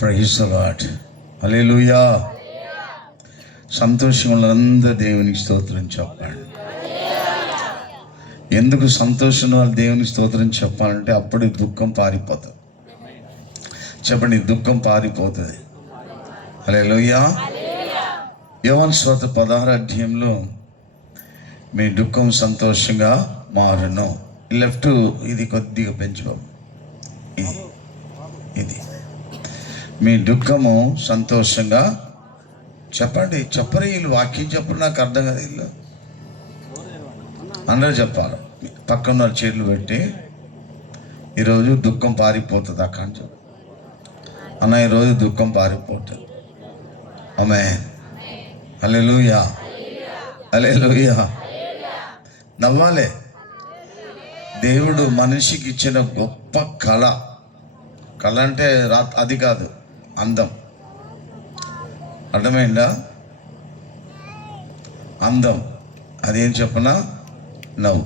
Praise the Lord. హల్లెలూయా. సంతోషంలో అందరూ దేవునికి స్తోత్రం చెప్పండి. ఎందుకు సంతోషం వాళ్ళు దేవునికి స్తోత్రం చెప్పాలంటే అప్పుడు దుఃఖం పారిపోతుంది. చెప్పండి, దుఃఖం పారిపోతుంది. హల్లెలూయా. యోహాను సువార్త 16వ అధ్యాయంలో మీ దుఃఖం సంతోషంగా మారును. లెఫ్ట్ ఇది కొద్దిగా పెంచుకోము. ఇది మీ దుఃఖము సంతోషంగా చెప్పండి. చెప్పరు వీళ్ళు, వాక్యం చెప్పరు, నాకు అర్థం కాదు. వీళ్ళు అందరూ చెప్పాలి. పక్కన చేతులు పెట్టి ఈరోజు దుఃఖం పారిపోతుంది అక్క అని చెప్పు. అన్న ఈరోజు దుఃఖం పారిపోతుంది. ఆమేన్. హల్లెలూయా. హల్లెలూయా. నవ్వాలే. దేవుడు మనిషికి ఇచ్చిన గొప్ప కళ. కళ అంటే అది కాదు, అందం. అర్థమైందా? అందం అదేం చెప్పనా? నవ్వు.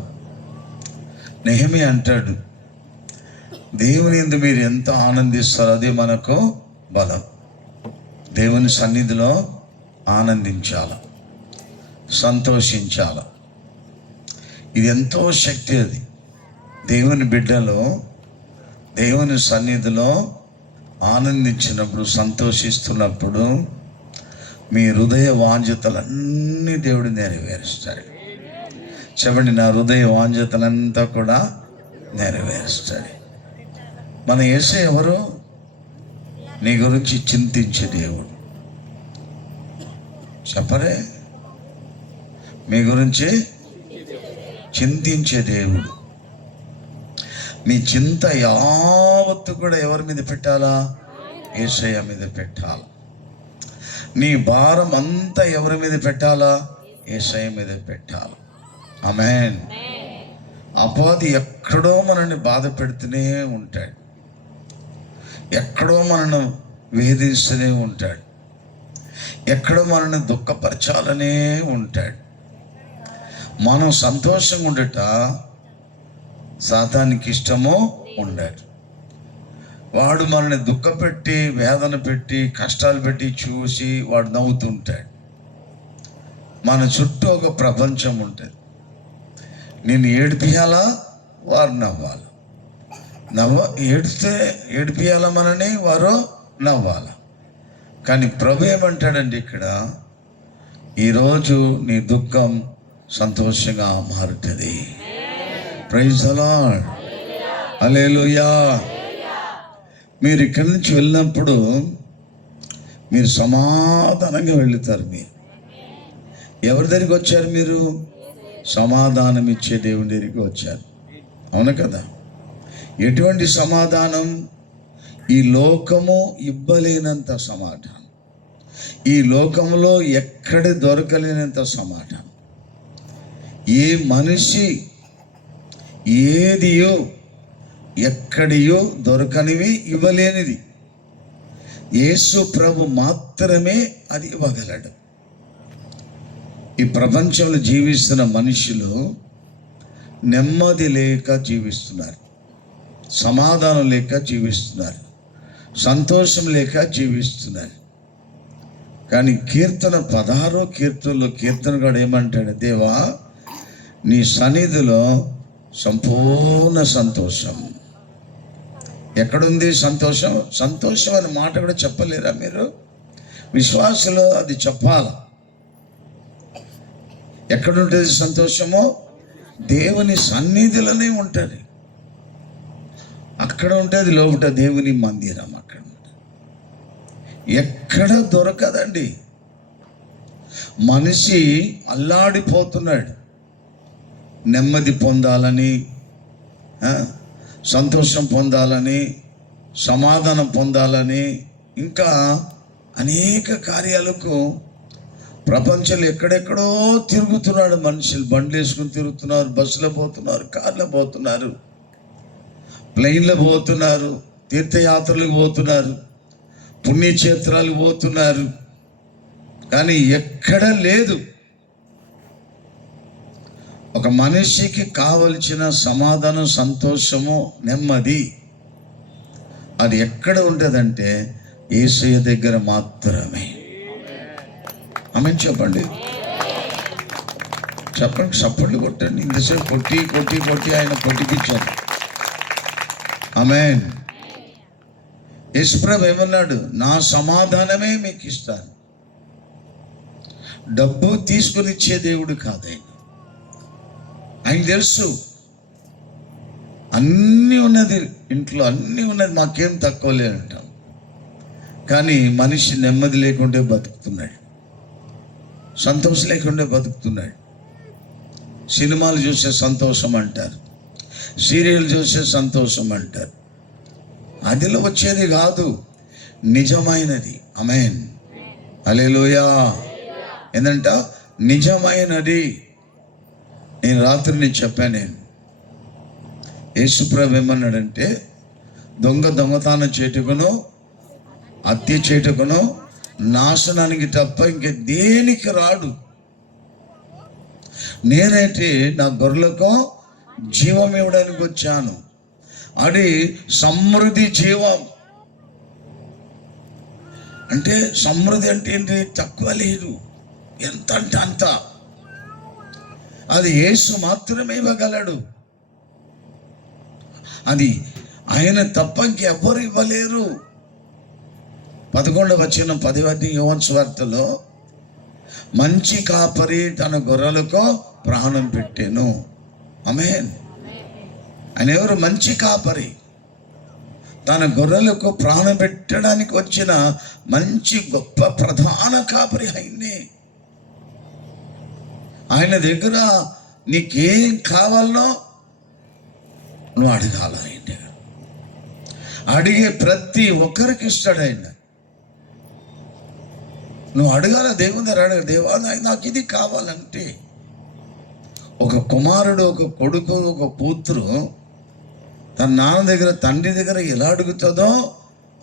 నెహెమీయా అంటాడు, దేవుని యందు మీరు ఎంత ఆనందిస్తారో అదే మనకు బలం. దేవుని సన్నిధిలో ఆనందించాల, సంతోషించాల. ఇది ఎంతో శక్తి. అది దేవుని బిడ్డలో దేవుని సన్నిధిలో ఆనందించినప్పుడు, సంతోషిస్తున్నప్పుడు మీ హృదయ వాంఛతలన్నీ దేవుడు నెరవేరుస్తాడు. చెప్పండి, నా హృదయ వాంఛతలంతా కూడా నెరవేరుస్తాడు. మన యేసయ్య ఎవరు? నీ గురించి చింతించే దేవుడు. చెప్పరే, మీ గురించి చింతించే దేవుడు. మీ చింత యావత్తు కూడా ఎవరి మీద పెట్టాలా? యేసయ్య మీద పెట్టాలి. నీ భారం అంతా ఎవరి మీద పెట్టాలా? యేసయ్య మీద పెట్టాలి. ఆమేన్. అపవాది ఎక్కడో మనల్ని బాధ పెడుతూనే ఉంటాడు, ఎక్కడో మనను వేధిస్తూనే ఉంటాడు, ఎక్కడో మనల్ని దుఃఖపరచాలనే ఉంటాడు. మనం సంతోషంగా ఉండట సాతానికి ఇష్టమో ఉండడు. వాడు మనల్ని దుఃఖపెట్టి, వేదన పెట్టి, కష్టాలు పెట్టి చూసి వాడు నవ్వుతుంటాడు. మన చుట్టూ ఒక ప్రపంచం ఉంటుంది. నేను ఏడిపియాలా, వారు నవ్వాలి. ఏడిపియాలా మనని, వారు నవ్వాలి. కానీ ప్రభు ఏమంటాడండి ఇక్కడ, ఈరోజు నీ దుఃఖం సంతోషంగా మారుతుంది. Praise the Lord. హల్లెలూయా. మీరు ఇక్కడి నుంచి వెళ్ళినప్పుడు మీరు సమాధానంగా వెళుతారు. మీరు ఎవరి దగ్గరికి వచ్చారు? మీరు సమాధానం ఇచ్చే దేవుని దగ్గరికి వచ్చారు. అవును కదా? ఎటువంటి సమాధానం? ఈ లోకము ఇవ్వలేనంత సమాధానం, ఈ లోకంలో ఎక్కడ దొరకలేనంత సమాధానం. ఏ మనిషి ఏదియో ఎక్కడియో దొరకనివి, ఇవ్వలేనిది యేసు ప్రభు మాత్రమే అది ఇవ్వగలడు. ఈ ప్రపంచంలో జీవిస్తున్న మనుషులు నెమ్మది లేక జీవిస్తున్నారు, సమాధానం లేక జీవిస్తున్నారు, సంతోషం లేక జీవిస్తున్నారు. కానీ కీర్తన 16వ కీర్తనలో కీర్తనగాడు ఏమంటాడు? దేవా, నీ సన్నిధిలో సంపూర్ణ సంతోషం. ఎక్కడుంది సంతోషం? సంతోషం అనే మాట కూడా చెప్పలేరా మీరు? విశ్వాసులు అది చెప్పాలి. ఎక్కడుంటుంది సంతోషము? దేవుని సన్నిధిలోనే ఉంటుంది. అక్కడ ఉంటుంది లోపట దేవుని మందిరం. అక్కడ ఎక్కడ దొరకదండి. మనిషి అల్లాడిపోతున్నాడు. నెమ్మది పొందాలని, సంతోషం పొందాలని, సమాధానం పొందాలని, ఇంకా అనేక కార్యాలకు ప్రపంచంలో ఎక్కడెక్కడో తిరుగుతున్నాడు మనుషులు. బండ్లు వేసుకుని తిరుగుతున్నారు, బస్సులో పోతున్నారు, కార్లో పోతున్నారు, ప్లెయిన్లో పోతున్నారు, తీర్థయాత్రలకు పోతున్నారు, పుణ్యక్షేత్రాలకు పోతున్నారు. కానీ ఎక్కడ లేదు. ఒక మనిషికి కావలసిన సమాధానం, సంతోషము, నెమ్మది అది ఎక్కడ ఉంటుందంటే యేసయ్య దగ్గర మాత్రమే. ఆమె చెప్పండి, చెప్పండి, చప్పట్లు కొట్టండి. ఇంతసేపు కొట్టి కొట్టి కొట్టి ఆయన కొట్టిపించారు. ఆమేన్. యేసుప్రభు ఏమన్నాడు? నా సమాధానమే మీకు ఇస్తాను. డబ్బు తీసుకుని ఇచ్చే దేవుడు కాదు ఆయన తెలుసు అన్నీ ఉన్నది, ఇంట్లో అన్నీ ఉన్నది, మాకేం తక్కువ లేదంటాం. కానీ మనిషి నెమ్మది లేకుంటే బతుకుతున్నాడు, సంతోషం లేకుంటే బతుకుతున్నాడు. సినిమాలు చూసే సంతోషం అంటారు, సీరియల్ చూసే సంతోషం అంటారు. అదిలో వచ్చేది కాదు, నిజమైనది. ఆమేన్, హల్లెలూయా. ఏంటంట? నిజమైనది. నేను రాత్రి చెప్పాను, యేసుప్రభు ఏమన్నాడంటే, దొంగతనం చేటుకును, హత్య చేటుకును, నాశనానికి తప్ప ఇంక దేనికి రాడు. నేనైతే నా గొర్రెలకు జీవం ఇవ్వడానికి వచ్చాను. అది సమృద్ధి జీవం. అంటే సమృద్ధి అంటే ఏంటి? తక్కువ లేదు, ఎంత అంటే అంత. అది యేసు మాత్రమే ఇవ్వగలడు. అది ఆయన తప్ప ఇంకెవ్వరు ఇవ్వలేరు. 11వ వచనం 10వ యోహాను సువార్తలో, మంచి కాపరి తన గొర్రెలకు ప్రాణం పెట్టెను. ఆమేన్. ఆయన ఎవరు? మంచి కాపరి. తన గొర్రెలకు ప్రాణం పెట్టడానికి వచ్చిన మంచి గొప్ప ప్రధాన కాపరి ఆయన్నే. ఆయన దగ్గర నీకేం కావాలనో నువ్వు అడగాల. ఆయన అడిగే ప్రతి ఒక్కరికి ఇస్తాడు ఆయన. నువ్వు అడగాల, దేవుని దగ్గర అడగ. దేవా నాకు ఇది కావాలంటే, ఒక కుమారుడు, ఒక కొడుకు, ఒక కూతురు తన నాన్న దగ్గర, తండ్రి దగ్గర ఎలా అడుగుతుందో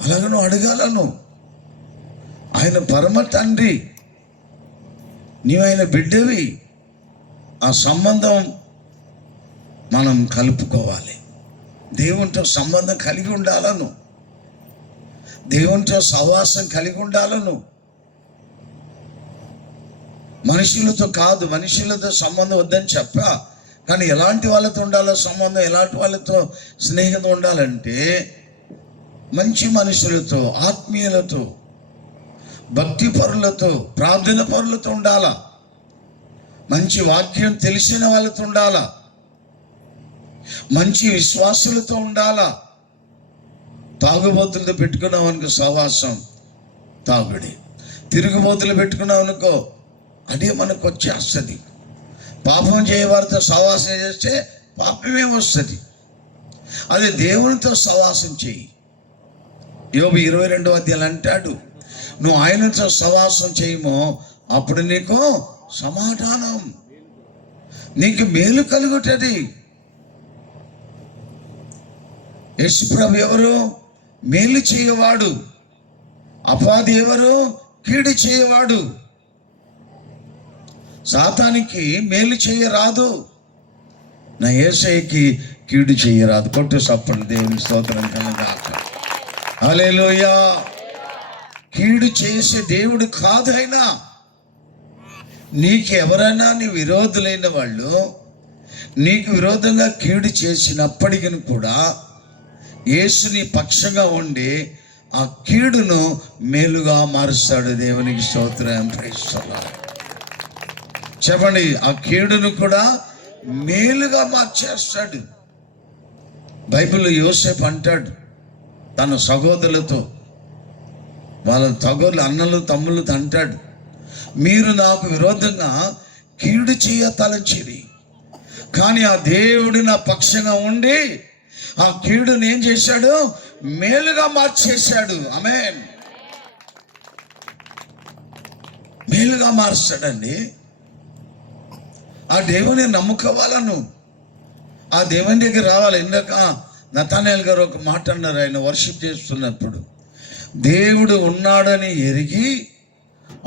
అలాగ నువ్వు అడగాలను. ఆయన పరమ తండ్రి, నీవు ఆయన బిడ్డవి. ఆ సంబంధం మనం కలుపుకోవాలి. దేవునితో సంబంధం కలిగి ఉండాలను, దేవునితో సహవాసం కలిగి ఉండాలను. మనుషులతో కాదు, మనుషులతో సంబంధం వద్దని చెప్పా. కానీ ఎలాంటి వాళ్ళతో ఉండాలో సంబంధం, ఎలాంటి వాళ్ళతో స్నేహితం ఉండాలంటే మంచి మనుషులతో, ఆత్మీయులతో, భక్తి పరులతో, ప్రార్థన పరులతో ఉండాలా. మంచి వాక్యం తెలిసిన వాళ్ళతో ఉండాలా. మంచి విశ్వాసులతో ఉండాలా. తాగుబోతులతో పెట్టుకున్నావు అనుకో సహవాసం తాగుడి. తిరుగుబోతులు పెట్టుకున్నావు అనుకో అదే మనకు వచ్చేస్తుంది. పాపం చేయవారితో సహవాసం చేస్తే పాపమే వస్తుంది. అదే దేవునితో సహవాసం చేయి. యోబు 22వ అధ్యాయం అంటాడు, నువ్వు ఆయనతో సహవాసం చేయమో అప్పుడు నీకు సమాధానం, నీకు మేలు కలుగుతుంది. యేసుప్రభు ఎవరు? మేలు చేయవాడు. అపవాది ఎవరు? కీడు చేయవాడు. సాతానికి మేలు చేయరాదు, నా యేసయ్యకి కీడు చేయరాదు. కొట్టు సప్పలు దేవుని స్తోత్రం కలగాక. హల్లెలూయా. కీడు చేసే దేవుడు కాదు ఆయన. నీకు ఎవరైనా నీ విరోధులైన వాళ్ళు నీకు విరోధంగా కీడు చేసినప్పటికీ కూడా యేసు నీ పక్షంగా ఉండి ఆ కీడును మేలుగా మారుస్తాడు. దేవునికి స్తోత్రం. ప్రైస్తున్నాడు. చెప్పండి, ఆ కీడును కూడా మేలుగా మార్చేస్తాడు. బైబిల్లో యోసేపు అంటాడు తన సహోదరులతో, వాళ్ళ సహోదరులు, అన్నలు, తమ్ముళ్ళతో అంటాడు, మీరు నాకు విరోధంగా కీడు చేయ తలంచిరి, కానీ ఆ దేవుడు నా పక్షంగా ఉండి ఆ కీడుని ఏం చేశాడు? మేలుగా మార్చేశాడు. ఆమేన్. మేలుగా మారుస్తాడండి. ఆ దేవుని నమ్ముకోవాలను, ఆ దేవుని దగ్గర రావాలి. ఇందాక నతానేల్ గారు ఒక మాట అన్నారు, ఆయన వర్షిప్ చేస్తున్నప్పుడు, దేవుడు ఉన్నాడని ఎరిగి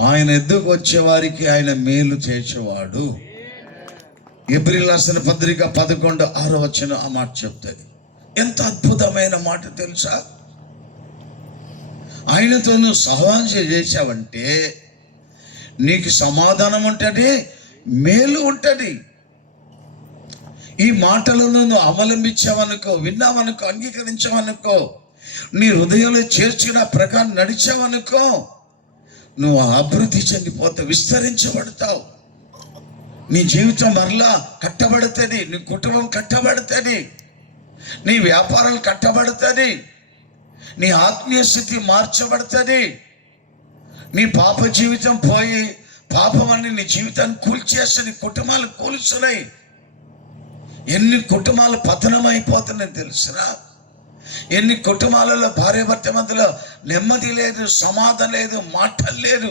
ఆయన ఎద్దుకు వచ్చేవారికి ఆయన మేలు చేసేవాడు. ఎబ్రీయులకు రాసిన పత్రిక 11:6 ఆ మాట చెప్తుంది. ఎంత అద్భుతమైన మాట తెలుసా? ఆయనతో నువ్వు సహవాసం చేసావంటే నీకు సమాధానం ఉంటుంది, మేలు ఉంటుంది. ఈ మాటలను నువ్వు అవలంబించావనుకో, విన్నావనుకో, అంగీకరించావనుకో, నీ హృదయంలో చేర్చిన ప్రకారం నడిచావనుకో, నువ్వు అభివృద్ధి చెందిపోతావు, విస్తరించబడతావు. నీ జీవితం మరలా కట్టబడుతుంది, నీ కుటుంబం కట్టబడుతుంది, నీ వ్యాపారాలు కట్టబడుతుంది, నీ ఆత్మీయ స్థితి మార్చబడుతుంది. నీ పాప జీవితం పోయి, పాపం అని నీ జీవితాన్ని కూల్చేసి నీ కుటుంబాలు కూల్చున్నాయి. ఎన్ని కుటుంబాలు పతనమైపోతున్నాయి తెలుసునా? ఎన్ని కుటుంబాలలో భార్యాభర్త మధ్యలో నెమ్మది లేదు, సమాధానం లేదు, మాటలు లేదు,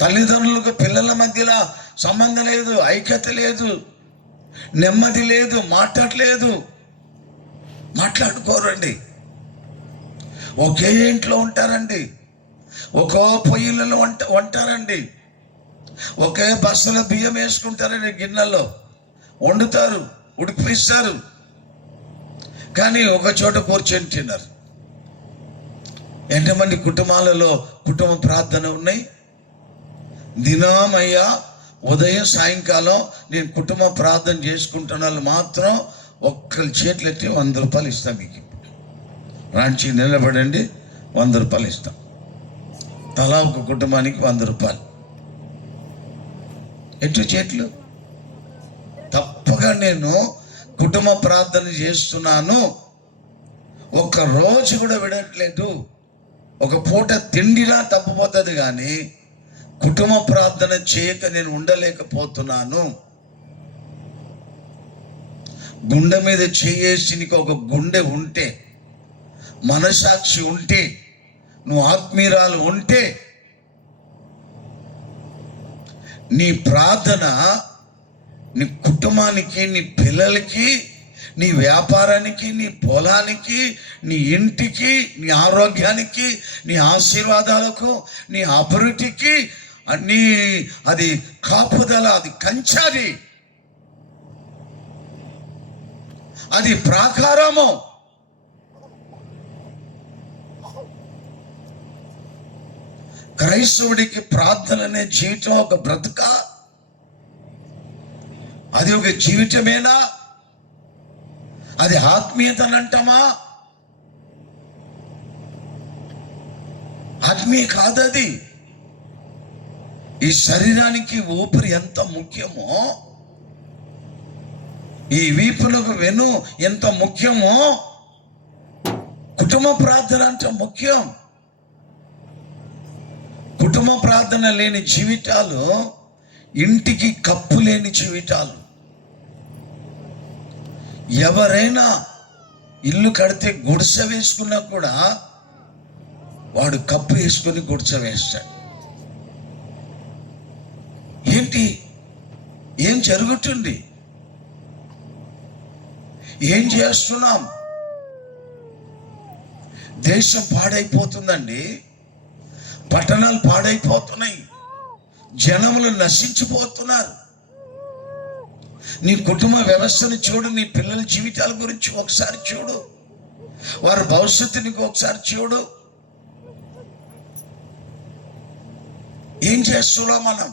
తల్లిదండ్రులకు పిల్లల మధ్యలో సంబంధం లేదు, ఐక్యత లేదు, నెమ్మది లేదు, మాట్లాడలేదు, మాట్లాడుకోరండి. ఒకే ఇంట్లో ఉంటారండి, ఒక్కో పొయ్యిలలో వంటారండి, ఒకే బస్సులో బియ్యం వేసుకుంటారండి, గిన్నెల్లో వండుతారు, ఉడికిస్తారు, కానీ ఒక చోట కూర్చొని తిన్నారు. ఎంతమంది కుటుంబాలలో కుటుంబ ప్రార్థన ఉన్నాయి? దినమయ్యా ఉదయం సాయంకాలం నేను కుటుంబ ప్రార్థన చేసుకుంటున్నాను మాత్రం ఒక్కరి చేతులు ఎత్తి 100 రూపాయలు ఇస్తాం. మీకు రాంచి నిలబడండి, 100 రూపాయలు ఇస్తాం. తలా ఒక కుటుంబానికి 100 రూపాయలు. ఎటు చేతులు? తప్పగా నేను కుటుంబ ప్రార్థన చేస్తున్నాను, ఒక్క రోజు కూడా విడట్లేదు. ఒక పూట తిండిలా తప్పిపోతుంది, కానీ కుటుంబ ప్రార్థన చేయక నేను ఉండలేకపోతున్నాను. గుండె మీద చేయేసి నీకు ఒక గుండె ఉంటే, మనసాక్షి ఉంటే, నువ్వు ఆత్మీయురాలు ఉంటే, నీ ప్రార్థన నీ కుటుంబానికి, నీ పిల్లలకి, నీ వ్యాపారానికి, నీ పొలానికి, నీ ఇంటికి, నీ ఆరోగ్యానికి, నీ ఆశీర్వాదాలకు, నీ అభివృద్ధికి, నీ అది కాపుదల, అది కంచాది, అది ప్రాకారము. క్రైస్తవుడికి ప్రార్థన అనే జీవితం ఒక బ్రతుక? అది ఒక జీవితమేనా? అది ఆత్మీయతనంటామా? ఆత్మీయ కాదది. ఈ శరీరానికి ఊపిరి ఎంత ముఖ్యమో, ఈ వీపులకు వెను ఎంత ముఖ్యమో, కుటుంబ ప్రార్థన అంటే ముఖ్యం. కుటుంబ ప్రార్థన లేని జీవితాలు ఇంటికి కప్పు లేని జీవితాలు. ఎవరైనా ఇల్లు కడితే గుడిసె వేసుకున్నా కూడా వాడు కప్పు వేసుకొని గుడిసె వేస్తాడు. ఏంటి? ఏం జరుగుతుంది? ఏం చేస్తున్నాం? దేశం పాడైపోతుందండి, పట్టణాలు పాడైపోతున్నాయి, జనములు నశించిపోతున్నారు. నీ కుటుంబ వ్యవస్థను చూడు, నీ పిల్లల జీవితాల గురించి ఒకసారి చూడు, వారి భవిష్యత్తుని ఒకసారి చూడు. ఏం చేస్తున్నాం మనం?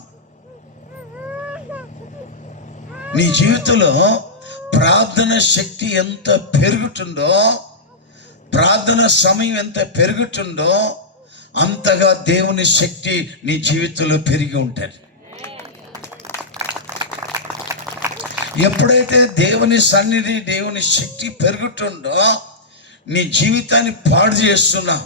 నీ జీవితంలో ప్రార్థన శక్తి ఎంత పెరుగుతుందో, ప్రార్థన సమయం ఎంత పెరుగుతుందో, అంతగా దేవుని శక్తి నీ జీవితంలో పెరిగి ఉంటుంది. ఎప్పుడైతే దేవుని సన్నిధి, దేవుని శక్తి పెరుగుతుందో, నీ జీవితాన్ని పాడు చేస్తున్నా,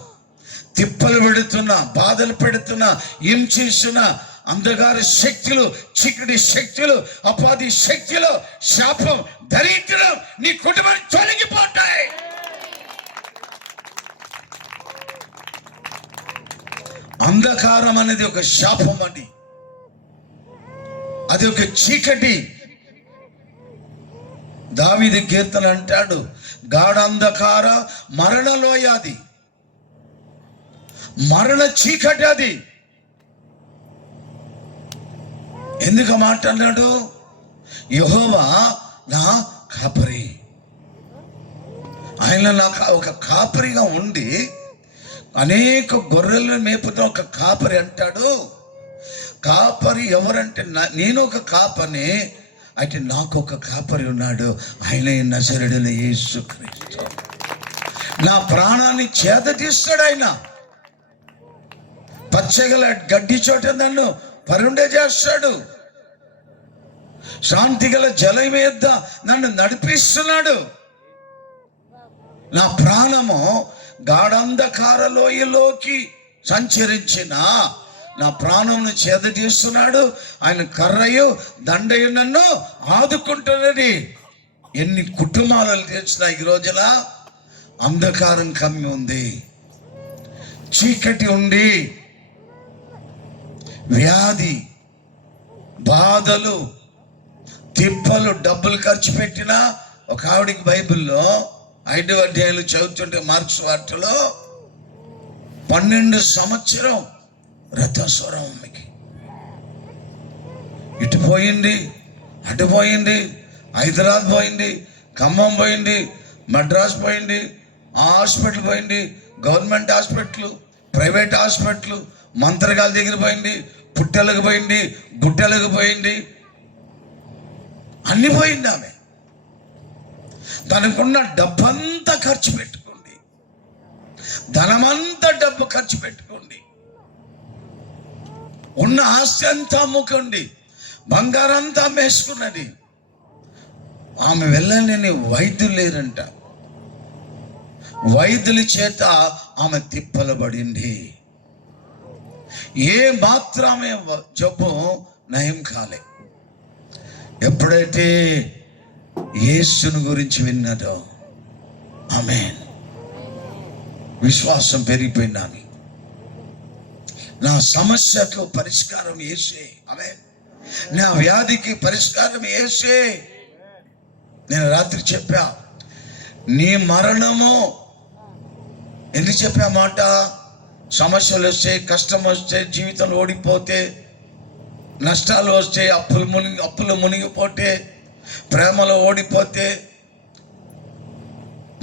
తిప్పలు పెడుతున్నా, బాధలు పెడుతున్నా, హింసిస్తున్నా అంధకార శక్తులు, చీకటి శక్తులు, అపాధి శక్తులు, శాపం, దరిద్రం నీ కుటుంబం తొలగిపోతాయి. అంధకారం అనేది ఒక శాపం అండి, అది ఒక చీకటి. దావీదు కీర్తన అంటాడు, గాఢ అంధకార మరణలోయ, అది మరణ చీకటి. అది ఎందుకు మాట అన్నాడు? యెహోవా నా కాపరి. ఆయన నాకు ఒక కాపరిగా ఉండి అనేక గొర్రెలను మేపుతున్న ఒక కాపరి అంటాడు, కాపరి ఎవరంటే నేను ఒక కాపరిని, అయితే నాకు ఒక కాపరి ఉన్నాడు, ఆయన నజరేయుడైన యేసుక్రీస్తు. నా ప్రాణాన్ని చేదతీస్తాడు ఆయన. పచ్చగల గడ్డి చోట నన్ను పరుండే చేస్తాడు, శాంతి గల జలం మీద నన్ను నడిపిస్తున్నాడు. నా ప్రాణము గాఢంధకార లోయలోకి సంచరించిన నా ప్రాణంను చేదతీస్తున్నాడు. ఆయన కర్రయు దండయు నన్ను ఆదుకుంటున్నది. ఎన్ని కుటుంబాలు తెచ్చిన ఈ రోజున అంధకారం కమ్మి ఉంది, చీకటి ఉండి, వ్యాధి బాధలు తిప్పలు, డబ్బులు ఖర్చు పెట్టిన ఒక ఆవిడికి బైబిల్లో 5వ అధ్యాయంలో చదువుతుంటే మార్క్స్ వార్తలో 12 సంవత్సరం రథస్వరం అమ్మకి ఇటు పోయింది, అటు పోయింది, హైదరాబాద్ పోయింది, ఖమ్మం పోయింది, మద్రాస్ పోయింది, ఆ హాస్పిటల్ పోయింది, గవర్నమెంట్ హాస్పిటల్, ప్రైవేట్ హాస్పిటల్, మంత్రగాల దగ్గర పోయింది, పుట్టెలకు పోయింది, గుట్టెలకు పోయింది, అన్ని పోయింది. ఆమె తనకున్న డబ్బంతా ఖర్చు పెట్టుకోండి, ధనమంతా డబ్బు ఖర్చు పెట్టుకోండి, ఉన్న ఆస్తి అంతా అమ్ముకోండి, బంగారంతా అమ్మేసుకున్నది. ఆమె వెళ్ళని వైద్యులు లేరంట, వైద్యుల చేత ఆమె తిప్పలబడింది. ఏ మాత్రం ఆమె జబ్బు నయం కాలే. ఎప్పుడైతే యేసుని గురించి విన్నదో ఆమేన్, విశ్వాసం పెరిగిపోయింది. ఆమె నా సమస్యకు పరిష్కారం యేసే, ఆమేన్, నా వ్యాధికి పరిష్కారం యేసే. నేను రాత్రి చెప్పా, నీ మరణము ఎందుకు చెప్పా మాట, సమస్యలు వస్తే, కష్టం వస్తే, జీవితంలో ఓడిపోతే, నష్టాలు వస్తే, అప్పులు మునిగిపోతే, ప్రేమలో ఓడిపోతే,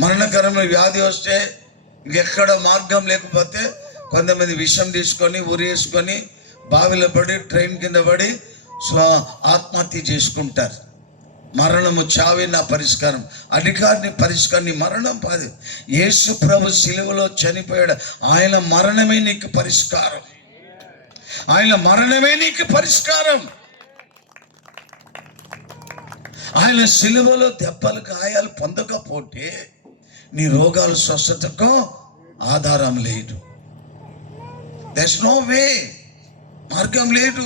మరణకరమైన వ్యాధి వస్తే, ఇంకెక్కడ మార్గం లేకపోతే కొంతమంది విషం తీసుకొని ఉరేసుకొని బావిలో పడి ట్రైన్ కింద పడి ఆత్మహత్య చేసుకుంటారు. మరణము చావే నా పరిష్కారం, అధికారిని పరిష్కారం, నీ మరణం కాదు. యేసు ప్రభు సిలువలో చనిపోయాడు, ఆయన మరణమే నీకు పరిష్కారం, ఆయన మరణమే నీకు పరిష్కారం. ఆయన సిలువలో దెబ్బలు గాయాలు పొందకపోతే నీ రోగాలు స్వస్థతకు ఆధారం లేదు. దట్స్ నో వే, మార్గం లేదు.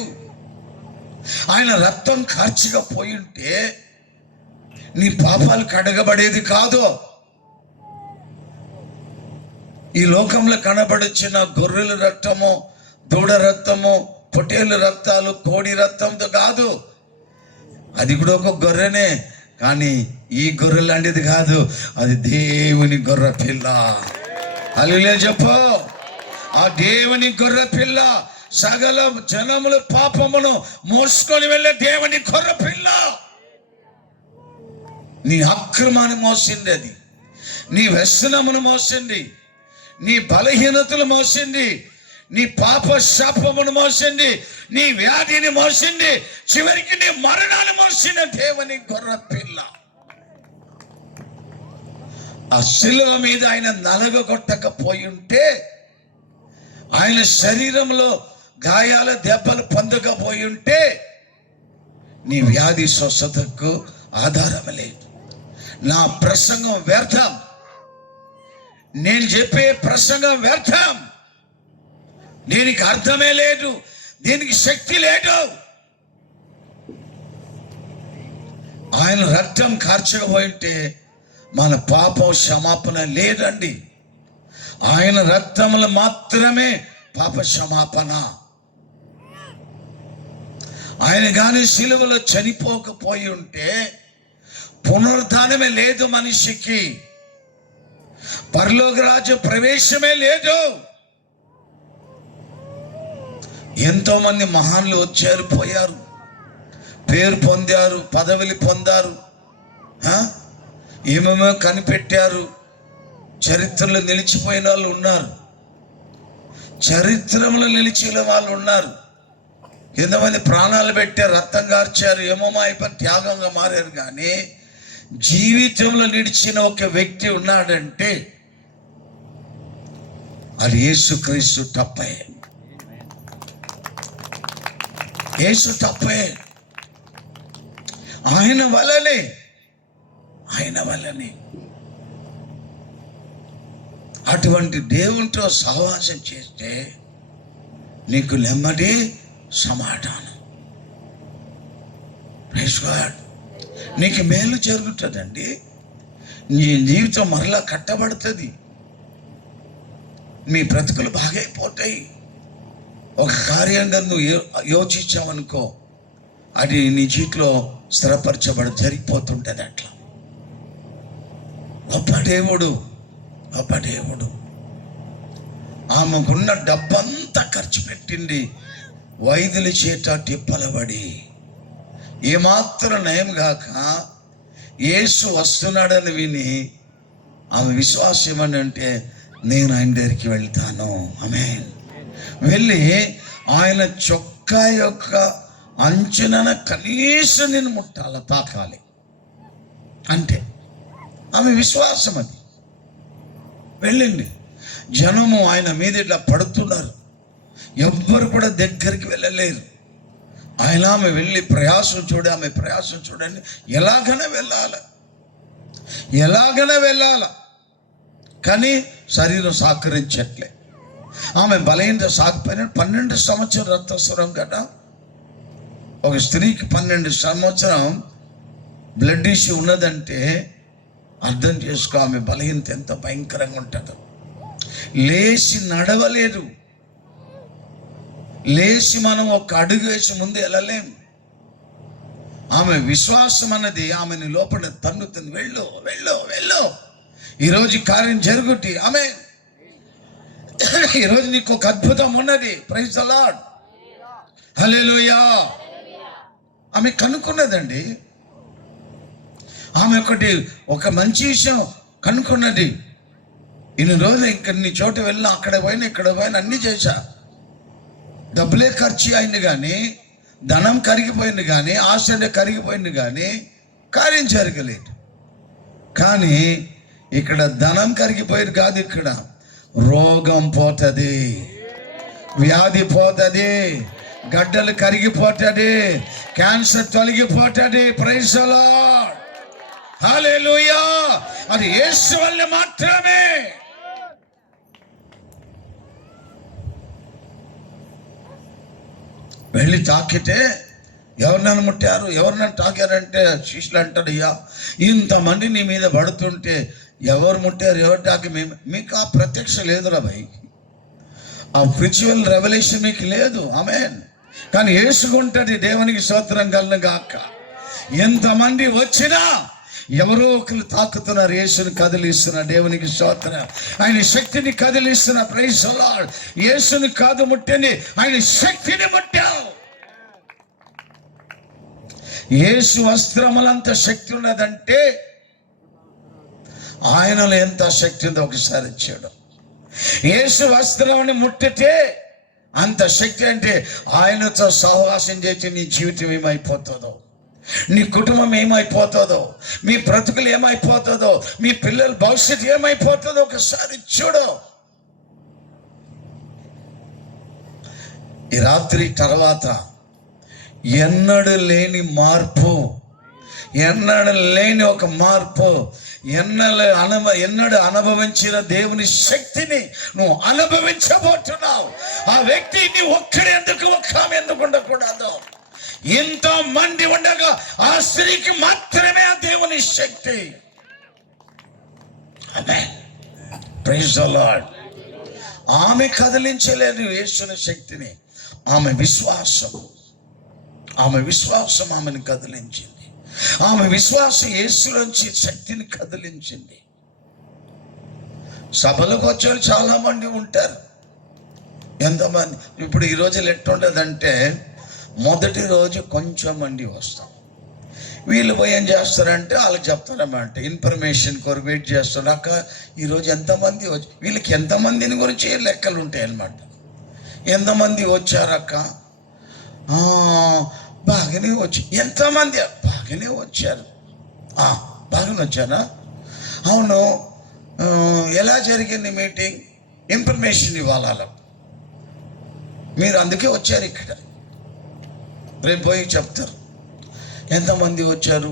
ఆయన రక్తం ఖర్చుగా పోయి ఉంటే నీ పాపాలు కడగబడేది కాదు. ఈ లోకంలో కనబడొచ్చిన గొర్రెల రక్తము, దూడ రక్తము, పొట్టేళ్ళ రక్తాలు, కోడి రక్తంతో కాదు. అది కూడా ఒక గొర్రెనే, కానీ ఈ గొర్రె లాంటిది కాదు, అది దేవుని గొర్రె పిల్ల. హల్లెలూయా చెప్పు. ఆ దేవుని గొర్రె పిల్ల సకల జనముల పాపమును మోసుకొని వెళ్ళే దేవుని గొర్రె పిల్ల. నీ అక్రమాన్ని మోసింది, అది నీ వ్యసనమును మోసింది, నీ బలహీనతలు మోసింది, నీ పాప శాపమును మోసింది, నీ వ్యాధిని మోసింది, చివరికి నీ మరణాన్ని మోసిన దేవుని గొర్రె పిల్ల. ఆ శిలువ మీద ఆయన నలగొట్టకపోయి ఉంటే, ఆయన శరీరంలో గాయాల దెబ్బలు పొందకపోయి ఉంటే నీ వ్యాధి స్వస్థతకు ఆధారం లేదు. నా ప్రసంగం వ్యర్థం, నేను చెప్పే ప్రసంగం వ్యర్థం, దీనికి అర్థమే లేదు, దీనికి శక్తి లేదు. ఆయన రక్తం కార్చకపోయింటే మన పాపం క్షమాపణ లేదండి. ఆయన రక్తములు మాత్రమే పాప క్షమాపణ. ఆయన కానీ సిలువలో చనిపోకపోయి ఉంటే పునరుద్ధానమే లేదు, మనిషికి పరలోక రాజ్య ప్రవేశమే లేదు. ఎంతో మంది మహాన్లు వచ్చారు, పోయారు, పేరు పొందారు, పదవులు పొందారు, ఏమేమో కనిపెట్టారు, చరిత్రలో నిలిచిపోయిన వాళ్ళు ఉన్నారు. చరిత్రలో నిలిచిన వాళ్ళు ఉన్నారు. ఎంతమంది ప్రాణాలు పెట్టారు, రక్తం కార్చారు, ఏమో అయిపోయి త్యాగంగా మారారు. కానీ జీవితంలో నిలిచిన ఒక వ్యక్తి ఉన్నాడంటే అది యేసుక్రీస్తు తప్పే. యేసు తప్పే. ఆయన వల్లనే అటువంటి దేవునితో సహవాసం చేస్తే నీకు నెమ్మది, సమాధానం. Praise God. నీకు మేలు జరుగుతుందండి. నీ జీవితం మరలా కట్టబడుతుంది. మీ బ్రతుకులు బాగైపోతాయి. ఒక కార్యంగా నువ్వు యోచించావనుకో, అది నీ జీవితంలో స్థిరపరచబడి జరిగిపోతుంటుంది. అట్లా గొప్ప దేవుడు. ఆమెకున్న డబ్బంతా ఖర్చు పెట్టింది, వైద్యుల చేత తిప్పలబడి. ఏమాత్రం నయం గాక యేసు వస్తున్నాడని విని ఆమె విశ్వాసం ఏమనంటే, నేను ఆయన దగ్గరికి వెళ్తాను. ఆమేన్. వెళ్ళి ఆయన చొక్కా యొక్క అంచున కనీసం నేను ముట్టాల, తాకాలి అంటే ఆమె విశ్వాసం. అది వెళ్ళింది. జనము ఆయన మీద ఇట్లా పడుతున్నారు, ఎవ్వరు కూడా దగ్గరికి వెళ్ళలేరు. ఆమె వెళ్ళి ఆమె ప్రయాసం చూడండి. ఎలాగైనా వెళ్ళాల కానీ శరీరం సహకరించట్లే. ఆమె బలహీనత సాగిపోయిన 12 సంవత్సరం రక్తస్వరం కదా. ఒక స్త్రీకి 12 సంవత్సరం బ్లడ్ ఇష్యూ ఉన్నదంటే అర్థం చేసుకో ఆమె బలహీనత ఎంత భయంకరంగా ఉంటుందో. లేచి నడవలేదు. లేచి మనం ఒక అడుగు వేసి ముందు వెళ్ళలేం. ఆమె విశ్వాసం అన్నది ఆమెను లోపల తన్నుతుంది. వెళ్ళు ఈరోజు కార్యం జరుగుటి. ఆమె ఈరోజు నీకు ఒక అద్భుతం ఉన్నది. Praise the Lord. హల్లెలూయా. ఆమె కనుక్కున్నదండి. ఆమె ఒక మంచి విషయం కనుక్కున్నది. ఇన్ని రోజులు ఇక్కడ నీ చోట వెళ్ళినా, అక్కడ పోయినా, ఇక్కడ పోయినా అన్నీ చేశా, డబ్బులే ఖర్చు అయింది కానీ, ధనం కరిగిపోయింది కానీ, ఆశ్చర్య కరిగిపోయింది కానీ కార్యం జరగలేదు. కానీ ఇక్కడ ధనం కరిగిపోయేది కాదు, ఇక్కడ రోగం పోతుంది, వ్యాధి పోతుంది, గడ్డలు కరిగిపోతుంది, క్యాన్సర్ తొలగిపోతుంది. Praise the Lord. హల్లెలూయా. అది యేసు వల్ల మాత్రమే. వెళ్ళి తాకితే ఎవరినైనా ముట్టారు, ఎవరినైనా తాకారంటే శిష్యులు అంటాడు, అయ్యా ఇంతమంది నీ మీద పడుతుంటే ఎవరు ముట్టారు, ఎవరు తాకి? మీకు ఆ ప్రత్యక్ష లేదురా భయ్, ఆ స్పిరిచువల్ రెవల్యూషన్ మీకు లేదు. ఆమేన్. కానీ యేసుకుంటుంది. దేవునికి స్తోత్రం కలుగును గాక. ఎంతమంది వచ్చినా ఎవరో ఒకరు తాకుతున్నారు, యేసుని కదిలిస్తున్నారు. దేవునికి స్తోత్రం. ఆయన శక్తిని కదిలిస్తున్న. Praise the lord. యేసుని కాదు ముట్టండి, ఆయన శక్తిని ముట్టావు. యేసు వస్త్రములంత శక్తి ఉన్నదంటే ఆయనలో ఎంత శక్తి ఉందో ఒకసారి ఇచ్చాడు. యేసు వస్త్రాన్ని ముట్టితే అంత శక్తి. అంటే ఆయనతో సహవాసం చేసి నీ జీవితం ఏమైపోతుందో, నీ కుటుంబం ఏమైపోతుందో, మీ బ్రతుకులు ఏమైపోతుందో, మీ పిల్లల భవిష్యత్తు ఏమైపోతుందో ఒకసారి చూడు. ఈ రాత్రి తర్వాత ఎన్నడూ లేని మార్పు, ఎన్నడూ లేని ఒక మార్పు, ఎన్నడూ అనుభవించిన దేవుని శక్తిని నువ్వు అనుభవించబోతున్నావు. ఆ వ్యక్తి నీ ఒక్కడే ఎందుకు, ఒక్క ఎందుకు ఉండకూడదు? ఎంతో మంది ఉండగా ఆ స్త్రీకి మాత్రమే ఆ దేవుని శక్తి. ఆమేన్. Praise the Lord. ఆమె కదిలించలేదు యేసుని శక్తిని. ఆమె విశ్వాసం ఆమెను కదిలించింది. ఆమె విశ్వాసం యేసులోంచి శక్తిని కదిలించింది. సభలకు వచ్చేవాళ్ళు చాలా మంది ఉంటారు. ఎంతమంది ఇప్పుడు ఈ రోజులు ఎట్టుండదంటే, మొదటి రోజు కొంచెం మంది వస్తాం. వీళ్ళు పోయి ఏం చేస్తారంటే వాళ్ళకి చెప్తారన్నమాట, ఇన్ఫర్మేషన్ కొరకు వెయిట్ చేస్తారు. అక్క ఈరోజు ఎంతమంది వచ్చి, వీళ్ళకి ఎంతమందిని గురించి లెక్కలు ఉంటాయి అన్నమాట. ఎంతమంది వచ్చారక్క? బాగానే వచ్చి. ఎంతమంది? బాగానే వచ్చారు. బాగానే వచ్చారా? అవును. ఎలా జరిగింది మీటింగ్? ఇన్ఫర్మేషన్ ఇవ్వాలి. మీరు అందుకే వచ్చారు ఇక్కడ. రేపు పోయి చెప్తారు ఎంతమంది వచ్చారు.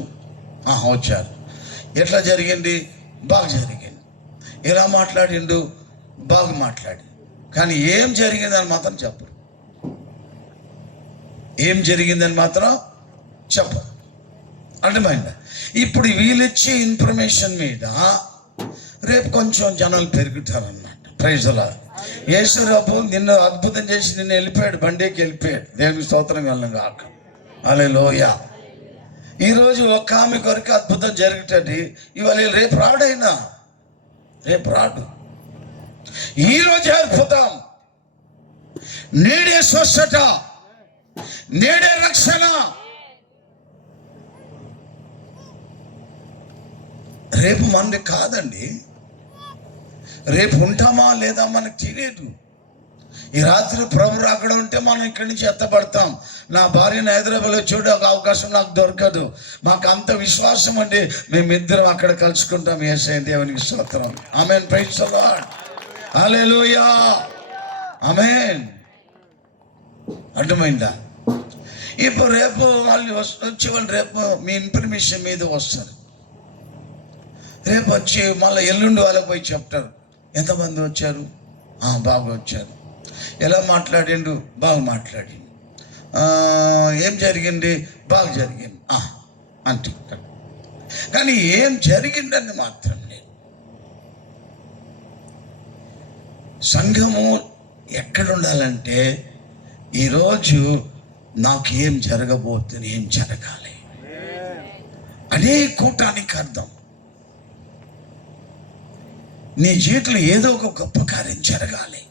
వచ్చారు. ఎట్లా జరిగింది? బాగా జరిగింది. ఎలా మాట్లాడిండు? బాగా మాట్లాడి. కానీ ఏం జరిగిందని మాత్రం చెప్పరు. ఏం జరిగిందని మాత్రం చెప్పరు. అర్థమైందా? ఇప్పుడు వీళ్ళిచ్చే ఇన్ఫర్మేషన్ మీద రేపు కొంచెం జనాలు పెరుగుతారన్నమాట. Praise the Lord. యేసురాబు నిన్ను అద్భుతం చేసి నిన్ను వెళ్ళిపోయాడు, బండికి వెళ్ళిపోయాడు. దేవునికి స్తోత్రం వెళ్ళం కాక. హల్లెలూయా. ఈరోజు ఒక ఆమె కొరకు అద్భుతం జరుగుతుంది. ఇవాళ రేపు రాడైనా, రేపు రాడు. ఈరోజే అద్భుతం, నేడే స్వస్థత, నేడే రక్షణ. రేపు మనది కాదండి. రేపు ఉంటామా లేదా మనకు తెలియదు. ఈ రాత్రి ప్రభు రాకడ ఉంటే మనం ఇక్కడి నుంచి ఎత్తపడతాం. నా భార్యను హైదరాబాద్లో చూడే ఒక అవకాశం నాకు దొరకదు. మాకు అంత విశ్వాసం అండి. మేమిద్దరం అక్కడ కలుసుకుంటాం. యేసయ్య దేవునికి స్తోత్రం. Amen. Praise the Lord. Hallelujah. Amen. అర్థమైందా? ఇప్పుడు రేపు వాళ్ళు వచ్చే వాళ్ళు రేపు మీ ఇన్ఫర్మేషన్ మీద వస్తారు. రేపు వచ్చి మళ్ళీ ఎల్లుండి వాళ్ళకి పోయి చెప్తారు ఎంతమంది వచ్చారు. బాగా వచ్చారు. ఎలా మాట్లాడిండు? బాగా మాట్లాడిండు. ఏం జరిగింది? బాగా జరిగింది అంటే. కానీ ఏం జరిగిందని మాత్రం లేదు. సంఘము ఎక్కడ ఉండాలంటే ఈరోజు నాకు ఏం జరగబోతుంది, ఏం జరగాలి అనే కూటానికి అర్థం. నీ జీవితంలో ఏదో ఒక గొప్ప కార్యం జరగాలి.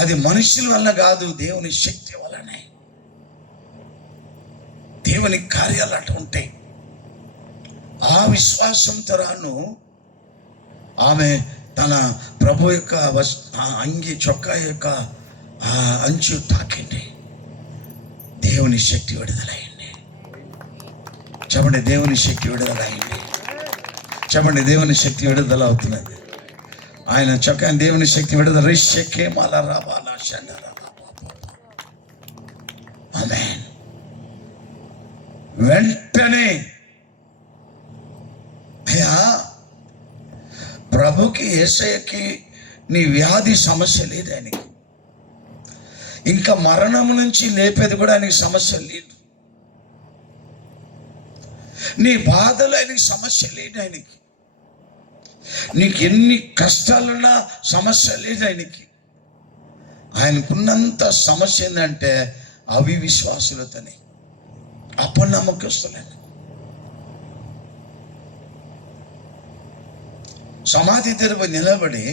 అది మనుషుల వల్ల కాదు, దేవుని శక్తి వల్లనే. దేవుని కార్యాలు అటు ఉంటాయి. ఆ విశ్వాసంతో రాను ఆమె తన ప్రభు యొక్క అంగి చొక్కా యొక్క అంచు తాకింది. దేవుని శక్తి విడుదలైంది. చెప్పండి, దేవుని శక్తి విడుదలైంది. చెప్పండి, దేవుని శక్తి విడుదల అవుతున్నది. ఆయన చొక్కా దేవుని శక్తి విడుదల. ఆమేన్. వెంటనే అయ్యా ప్రభుకి యేసయ్యకి నీ వ్యాధి సమస్య లేదు ఆయనకి. ఇంకా మరణం నుంచి లేపేది కూడా ఆయనకి సమస్య లేదు. నీ బాధలు ఆయనకి సమస్య లేదు. ఆయనకి నీకు ఎన్ని కష్టాలున్నా సమస్య లేదు ఆయనకి. ఆయనకున్నంత సమస్య ఏంటంటే అవిశ్వాసులతోనే, అపనమ్మకస్తులని. సమాధి తెరపై నిలబడి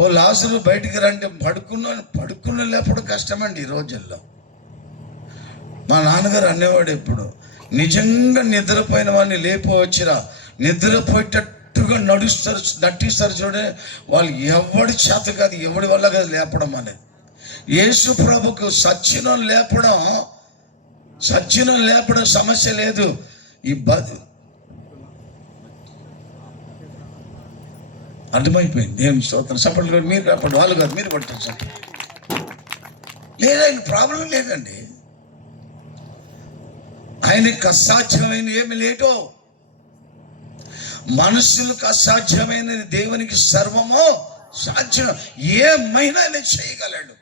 ఓ లాజరు బయటికి రంటే పడుకున్న లేపడం కష్టమండి ఈ రోజుల్లో. మా నాన్నగారు అనేవాడు ఎప్పుడు, నిజంగా నిద్రపోయిన వాడిని లేపవచ్చిరా, నిద్రపోయేటట్టుగా నటిస్తారు చూడే వాళ్ళు. ఎవడి చేత కాదు, ఎవడి వల్ల కాదు లేపడం అనేది. యేసు ప్రభుకు సచ్చినం లేపడం సమస్య లేదు. ఈ అర్థమైపోయింది. దేవుని స్తోత్రం. సపోర్ట్ మీరు కాపాడు, వాళ్ళు కాదు, మీరు పట్టారు సపోర్ట్. లేదండి, ప్రాబ్లం లేదండి. ఆయనకు అసాధ్యమైన ఏమి లేదో. మనుషులకు అసాధ్యమైనది దేవునికి సర్వము సాధ్యం. ఏమైనా ఆయన చేయగలడు.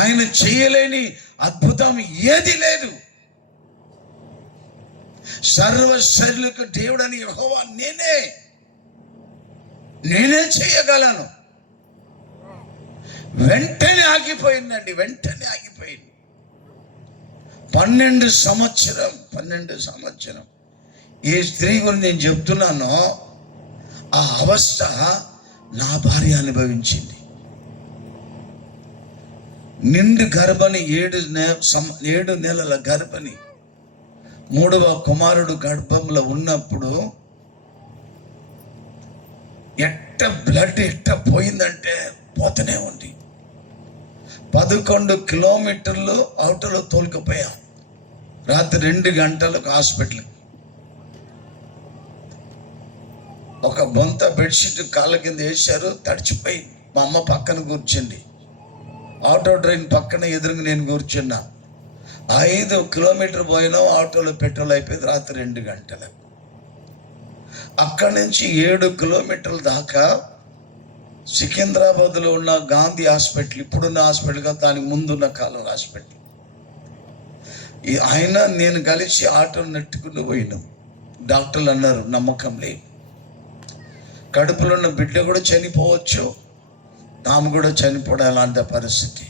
ఆయన చేయలేని అద్భుతం ఏది లేదు. సర్వశరీరులకు దేవుడని యెహోవా నేనే చేయగలను. వెంటనే ఆగిపోయిందండి, వెంటనే ఆగిపోయింది. 12 సంవత్సరం ఏ స్త్రీ గురించి నేను చెప్తున్నానో ఆ అవస్థ నా భార్య అనుభవించింది. నిండు గర్భని 7 నెలల గర్భని 3వ కుమారుడు గర్భంలో ఉన్నప్పుడు బ్లడ్ పోయిందంటే పోతూనే ఉంది. 11 కిలోమీటర్లు అవుటలో తోలుకుపోయాం. రాత్రి 2 గంటలకు హాస్పిటల్కి. ఒక బొంత బెడ్షీట్ కాళ్ళ కింద వేశారు, తడిచిపోయి. మా అమ్మ పక్కన కూర్చుంది, ఆటో డ్రైన్ పక్కన ఎదురుగా నేను కూర్చున్నా. 5 కిలోమీటర్ పోయినాం, ఆటోలో పెట్రోల్ అయిపోయింది. రాత్రి 2 గంటలకు. అక్కడి నుంచి 7 కిలోమీటర్ల దాకా సికింద్రాబాద్లో ఉన్న గాంధీ హాస్పిటల్, ఇప్పుడున్న హాస్పిటల్ కాదు, దానికి ముందున్న కాలం హాస్పిటల్. ఆయన నేను కలిసి ఆటోను నెట్టుకుని పోయినాం. డాక్టర్లు అన్నారు నమ్మకం లేదు, కడుపులో ఉన్న బిడ్డ కూడా చనిపోవచ్చు, ఆమె కూడా చనిపోవడం అలాంటి పరిస్థితి.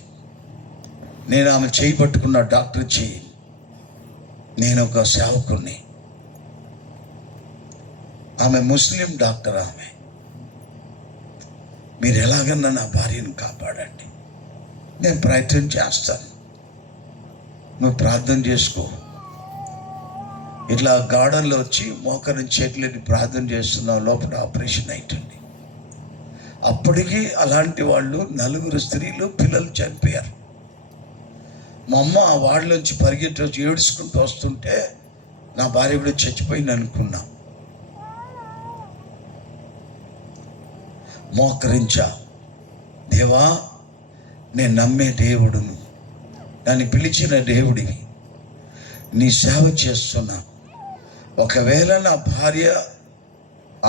నేను ఆమె చేయి పట్టుకున్న, డాక్టర్ చేయి. నేను ఒక సేవకుని, ఆమె ముస్లిం డాక్టర్. ఆమె, మీరు ఎలాగన్నా నా భార్యను కాపాడండి, నేను ప్రయత్నం చేస్తాను, నువ్వు ప్రార్థన చేసుకో. ఇట్లా గార్డెన్లో వచ్చి మోకరిని చేతులని ప్రార్థన చేస్తున్నావు, లోపల ఆపరేషన్ అవుతుంది. అప్పటికి అలాంటి వాళ్ళు 4 స్త్రీలు పిల్లలు చనిపోయారు. మా అమ్మ వాళ్ళలోంచి పరిగెట్టి వచ్చి ఏడుచుకుంటూ వస్తుంటే నా భార్య కూడా చచ్చిపోయింది అనుకున్నా. మోకరించా, దేవా నేను నమ్మే దేవుడును, నన్ను పిలిచిన దేవుడివి, నీ సేవ చేస్తున్నా. ఒకవేళ నా భార్య,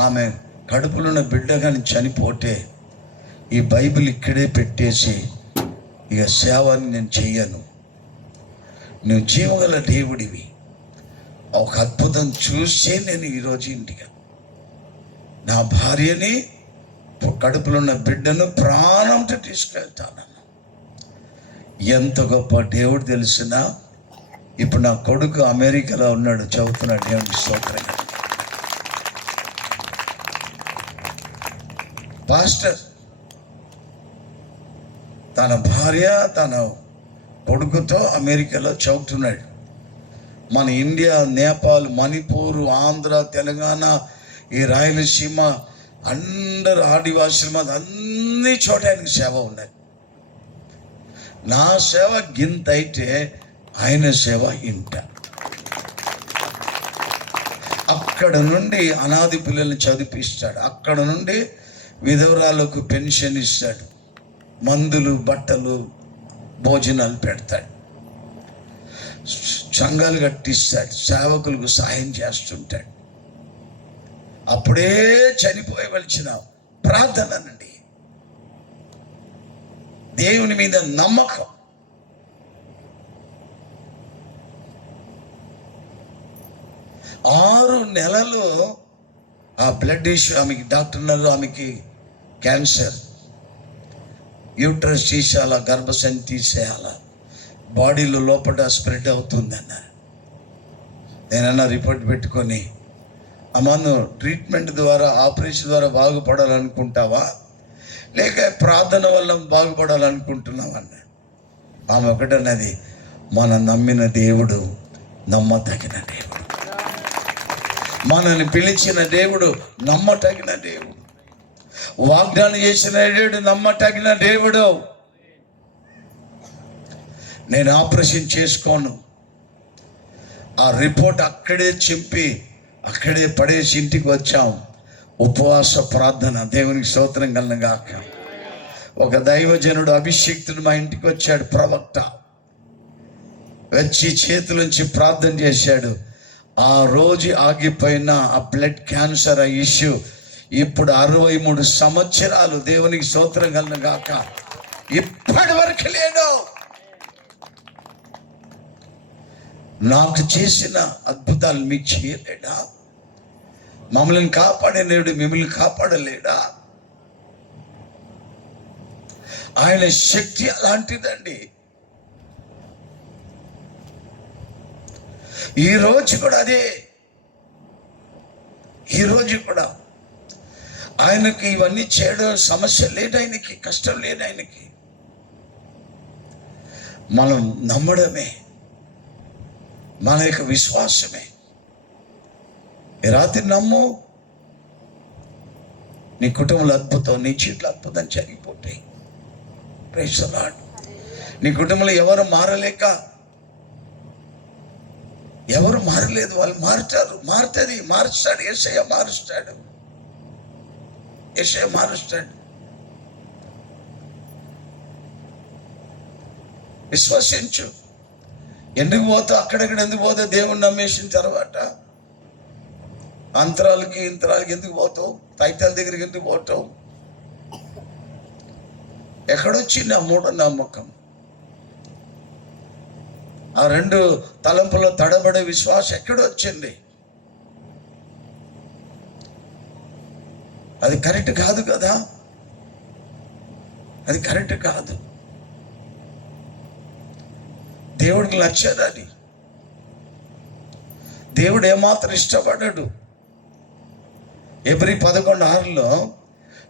ఆమె కడుపులున్న బిడ్డ కానీ చనిపోతే ఈ బైబిల్ ఇక్కడే పెట్టేసి ఇక సేవని నేను చెయ్యను. నువ్వు జీవగల దేవుడివి, ఒక అద్భుతం చూసే నేను ఈరోజు ఇంటికి నా భార్యని, కడుపులో ఉన్న బిడ్డను ప్రాణంతో తీసుకెళ్తాను. ఎంత గొప్ప దేవుడు తెలిసినా. ఇప్పుడు నా కొడుకు అమెరికాలో ఉన్నాడు, చదువుతున్నాడు. దేవుని స్తోత్రం. పాస్టర్ తన భార్య తన కొడుకుతో అమెరికాలో చదువుతున్నాడు. మన ఇండియా, నేపాల్, మణిపూర్, ఆంధ్ర, తెలంగాణ, ఈ రాయలసీమ, అందరు ఆదివాసుల మీద అన్ని చోట ఆయనకి సేవ ఉన్నది. నా సేవ గింత అయితే ఆయన సేవ ఇంట. అక్కడ నుండి అనాథి పిల్లల్ని చదివిస్తాడు, అక్కడ నుండి విధవరాలకు పెన్షన్ ఇస్తాడు, మందులు, బట్టలు, భోజనాలు పెడతాడు, సంఘాలు కట్టిస్తాడు, సేవకులకు సాయం చేస్తుంటాడు. అప్పుడే చనిపోయవలసిన ప్రార్థననండి, దేవుని మీద నమ్మకం. ఆరు నెలలు ఆ బ్లడ్ ఇష్యూ, ఆమెకి డాక్టర్ అన్నారు ఆమెకి క్యాన్సర్, యూట్రస్ తీసేయాల, గర్భసంచి తీసేయాల, బాడీలో లోపల స్ప్రెడ్ అవుతుంది అన్నారు. నేనన్నా రిపోర్ట్ పెట్టుకొని, అమ్మా నువ్వు ట్రీట్మెంట్ ద్వారా, ఆపరేషన్ ద్వారా బాగుపడాలనుకుంటావా, లేక ప్రార్థన వల్ల బాగుపడాలనుకుంటున్నావా అన్న. ఆమె ఒకటన్నది, మనం నమ్మిన దేవుడు నమ్మతగిన దేవుడు, మనల్ని పిలిచిన దేవుడు నమ్మతగిన దేవుడు, వాగ్దానం చేసిన దేవుడు నమ్మతగిన దేవుడు. నేను ఆపరేషన్ చేసుకోను, ఆ రిపోర్ట్ అక్కడే చింపి అక్కడే పడేసి ఇంటికి వచ్చాం. ఉపవాస ప్రార్థన, దేవునికి స్తోత్రం కలుగుగాక. ఒక దైవజనుడు, అభిషేక్తుడు మా ఇంటికి వచ్చాడు, ప్రవక్త వచ్చి చేతులుంచి ప్రార్థన చేశాడు. ఆ రోజు ఆగిపోయిన ఆ బ్లడ్ క్యాన్సర్, ఆ ఇష్యూ ఇప్పుడు 63 సంవత్సరాలు, దేవునికి స్తోత్రం కలుగుగాక, ఇప్పటి వరకు లేదు. నాకు చేసిన అద్భుతాలు మీకు చేయలేడా? మమ్మల్ని కాపాడలేడు, మిమ్మల్ని కాపాడలేడా? ఆయన శక్తి అలాంటిదండి. ఈరోజు కూడా అదే, ఈరోజు కూడా ఆయనకి ఇవన్నీ చేయడం సమస్య లేదు, ఆయనకి కష్టం లేదు. ఆయనకి మనం నమ్మడమే మన యొక్క విశ్వాసమే. ఈ రాత్రి నమ్ము, నీ కుటుంబంలో అద్భుతం, నీ చీట్లు అద్భుతం జరిగిపోతాయి. Praise the Lord. నీ కుటుంబంలో ఎవరు మారలేక, ఎవరు మారలేదు, వాళ్ళు మారుతారు. మారుస్తాడు యేసయ్య, మారుస్తాడు యేసయ్య, మారుస్తాడు. విశ్వసించు. ఎందుకు పోతావు అక్కడెక్కడ, ఎందుకు పోతావు? దేవుణ్ణి నమ్మేసిన తర్వాత అంతరాలకి ఇంతరాలకి ఎందుకు పోతావు? తైతాల దగ్గరికి ఎందుకు పోతావు? ఎక్కడొచ్చింది ఆ మూఢ నమ్మకం? ఆ రెండు తలంపులో తడబడే విశ్వాసం ఎక్కడొచ్చింది? అది కరెక్ట్ కాదు కదా, అది కరెక్ట్ కాదు. దేవుడికి నచ్చదు అది. దేవుడు ఏమాత్రం ఇష్టపడ్డాడు. ఎబ్రీ 11:6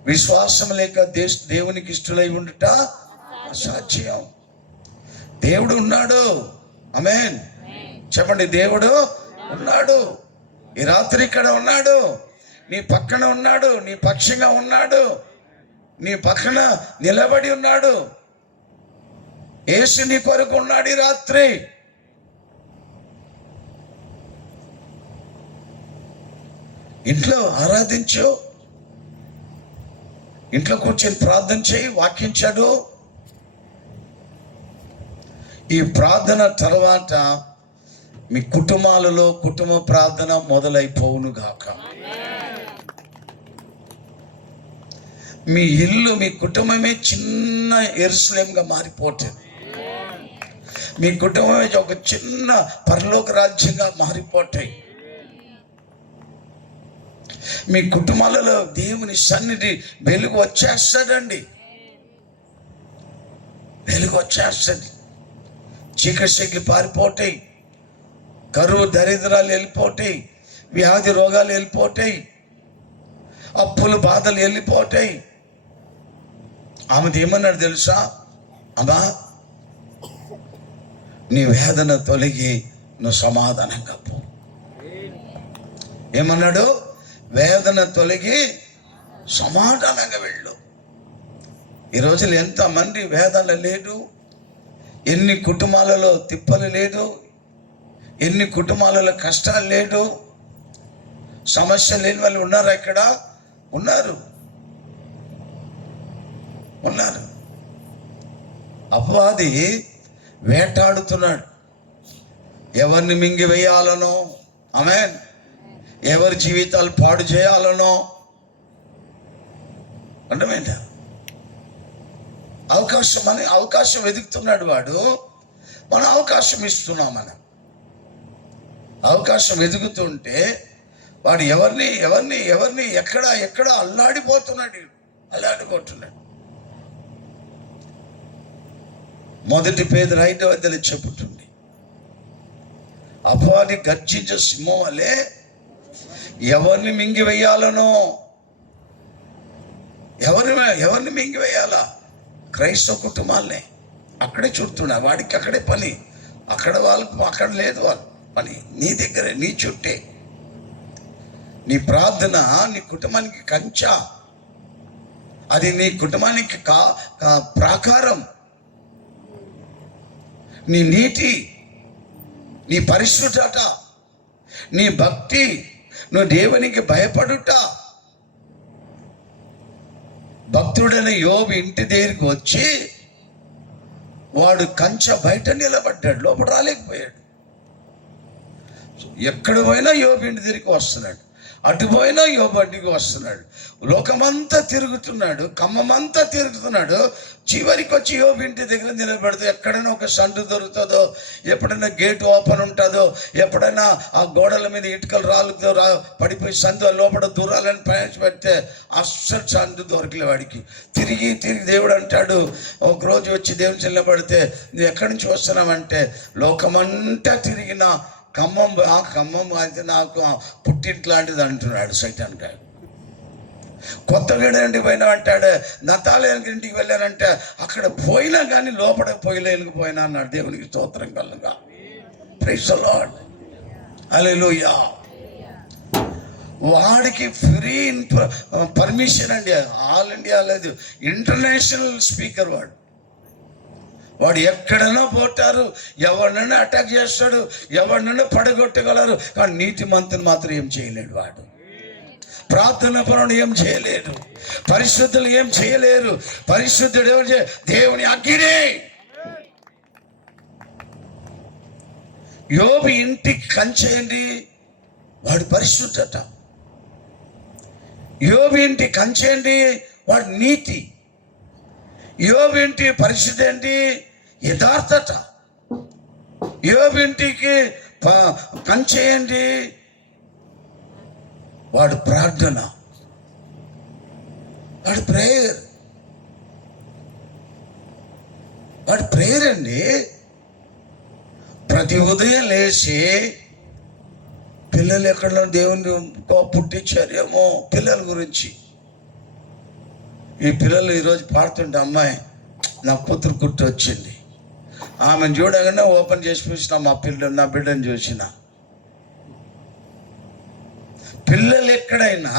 విశ్వాసం లేక దేవునికి ఇష్టలై ఉండుట అసాధ్యం. దేవుడు ఉన్నాడు. ఆమేన్ చెప్పండి. దేవుడు ఉన్నాడు. ఈ రాత్రి ఇక్కడ ఉన్నాడు, నీ పక్కన ఉన్నాడు, నీ పక్షంగా ఉన్నాడు, నీ పక్కన నిలబడి ఉన్నాడు. యేసు నీ కొరకు ఉన్నాడు ఈ రాత్రి. ఇంట్లో ఆరాధించు, ఇంట్లో కూర్చొని ప్రార్థన చేయి, వాక్యం చదువు. ఈ ప్రార్థన తర్వాత మీ కుటుంబాలలో కుటుంబ ప్రార్థన మొదలైపోవును గాక. మీ ఇల్లు, మీ కుటుంబమే చిన్న యెరూషలేముగా మారిపోతుంది. మీ కుటుంబమే ఒక చిన్న పరలోక రాజ్యంగా మారిపోతాయి. మీ కుటుంబాలలో దేవుని సన్నిధి వెలుగు వచ్చేస్తుందండి, వెలుగు వచ్చేస్తుంది. చీకటి పారిపోతాయి, కరువు దరిద్రాలు వెళ్ళిపోతాయి, వ్యాధి రోగాలు వెళ్ళిపోతాయి, అప్పులు బాధలు వెళ్ళిపోతాయి. ఆమెది ఏమన్నాడు తెలుసా? అమ్మా, నీ వేదన తొలగి నువ్వు సమాధానంగా పో. ఏమన్నాడు? వేదన తొలగి సమాధానంగా వెళ్ళు. ఈ రోజులు ఎంతమంది వేదన లేదు, ఎన్ని కుటుంబాలలో తిప్పలు లేదు, ఎన్ని కుటుంబాలలో కష్టాలు లేదు, సమస్య లేని వాళ్ళు ఉన్నారా? ఇక్కడ ఉన్నారు. అపవాది వేటాడుతున్నాడు. ఎవరిని మింగివేయాలనో, ఆమేన్, ఎవరి జీవితాలు పాడు చేయాలనో. అర్థమైందా? అవకాశం వెతుకుతున్నాడు వాడు. మనం అవకాశం ఇస్తున్నాం. మనం అవకాశం వెతుకుతుంటే వాడు ఎవరిని ఎక్కడ అల్లాడిపోతున్నాడు. మొదటి పేతురు 5వ అధ్యాయం చెబుతుంది, అపవాది గర్జించే సింహం వలె ఎవరిని మింగివేయాలనో. ఎవరిని మింగివేయాలా? క్రైస్తవ కుటుంబాలనే. అక్కడే చుడుతున్నా, వాడికి అక్కడే పని, అక్కడ వాళ్ళకు అక్కడ లేదు వాళ్ళ పని. నీ దగ్గరే, నీ చుట్టే. నీ ప్రార్థన నీ కుటుంబానికి కంచా, అది నీ కుటుంబానికి ప్రాకారం. నీ నీతి, నీ పరిశుద్ధత, నీ భక్తి, నువ్వు దేవునికి భయపడుట. భక్తుడైన యోబు ఇంటి దగ్గరికి వచ్చి వాడు కంచె బయట నిలబడ్డాడు, లోపల రాలేకపోయాడు. ఎక్కడ పోయినా యోబు ఇంటి దగ్గరికి వస్తున్నాడు, అటు పోయినా యోబు ఇంటికి వస్తున్నాడు. లోకమంతా తిరుగుతున్నాడు, ఖమ్మంతా తిరుగుతున్నాడు. చివరికి వచ్చి యోబు ఇంటి దగ్గర నిలబెడితే ఎక్కడైనా ఒక సందు దొరుకుతుందో, ఎప్పుడైనా గేట్ ఓపెన్ ఉంటుందో, ఎప్పుడైనా ఆ గోడల మీద ఇటుకలు రాళ్ళతో పడిపోయి సందు లోపల దూరాలని ప్రయాణపెడితే అస్సలు సందు దొరకలే వాడికి. తిరిగి దేవుడు అంటాడు, ఒకరోజు వచ్చి దేవుని నిలబడితే, నువ్వు ఎక్కడి నుంచి వస్తున్నావంటే, లోకమంతా తిరిగిన ఖమ్మం అయితే నాకు పుట్టింట్లాంటిది అంటున్నాడు సైతాన్ గారు. కొత్తగూడెంటికి పోయినా అంటాడు, నతాలేనికి ఇంటికి వెళ్ళానంటే అక్కడ పోయినా కానీ లోపల పోయినా అన్నాడు. దేవునికి స్తోత్రం కలుగా. Praise the Lord. హల్లెలూయా. వాడికి ఫ్రీ పర్మిషన్ అండి, ఆల్ ఇండియా లేదు, ఇంటర్నేషనల్ స్పీకర్ వాడు ఎక్కడైనా పోతారు, ఎవరినైనా అటాక్ చేస్తాడు, ఎవరినైనా పడగొట్టగలరు. కానీ నీతిమంతుని మాత్రం ఏం చేయలేడు. వాడు ప్రార్థన పనులు ఏం చేయలేరు, పరిశుద్ధులు ఏం చేయలేరు. పరిశుద్ధుడు ఎవరు? దేవుని అగ్గినే. యోబు ఇంటికి కంచేయండి, వాడు పరిశుద్ధత. యోబు ఇంటి కంచేయండి, వాడు నీతి. యోబు ఇంటి పరిశుద్ధి ఏంటి? యథార్థత. యోబు ఇంటికి కంచేయండి, వాడు ప్రార్థన, వాడు ప్రేయర్. వాడు ప్రేయర్ అండి. ప్రతి ఉదయం లేచి పిల్లలు ఎక్కడ దేవుని పుట్టించారేమో పిల్లల గురించి. ఈ పిల్లలు ఈరోజు పాడుతుంటే, అమ్మాయి నా కూతురు గుర్తు వచ్చింది, ఆమెను చూడగానే ఓపెన్ చేసి చూసిన నా బిడ్డను చూసిన. పిల్లలు ఎక్కడైనా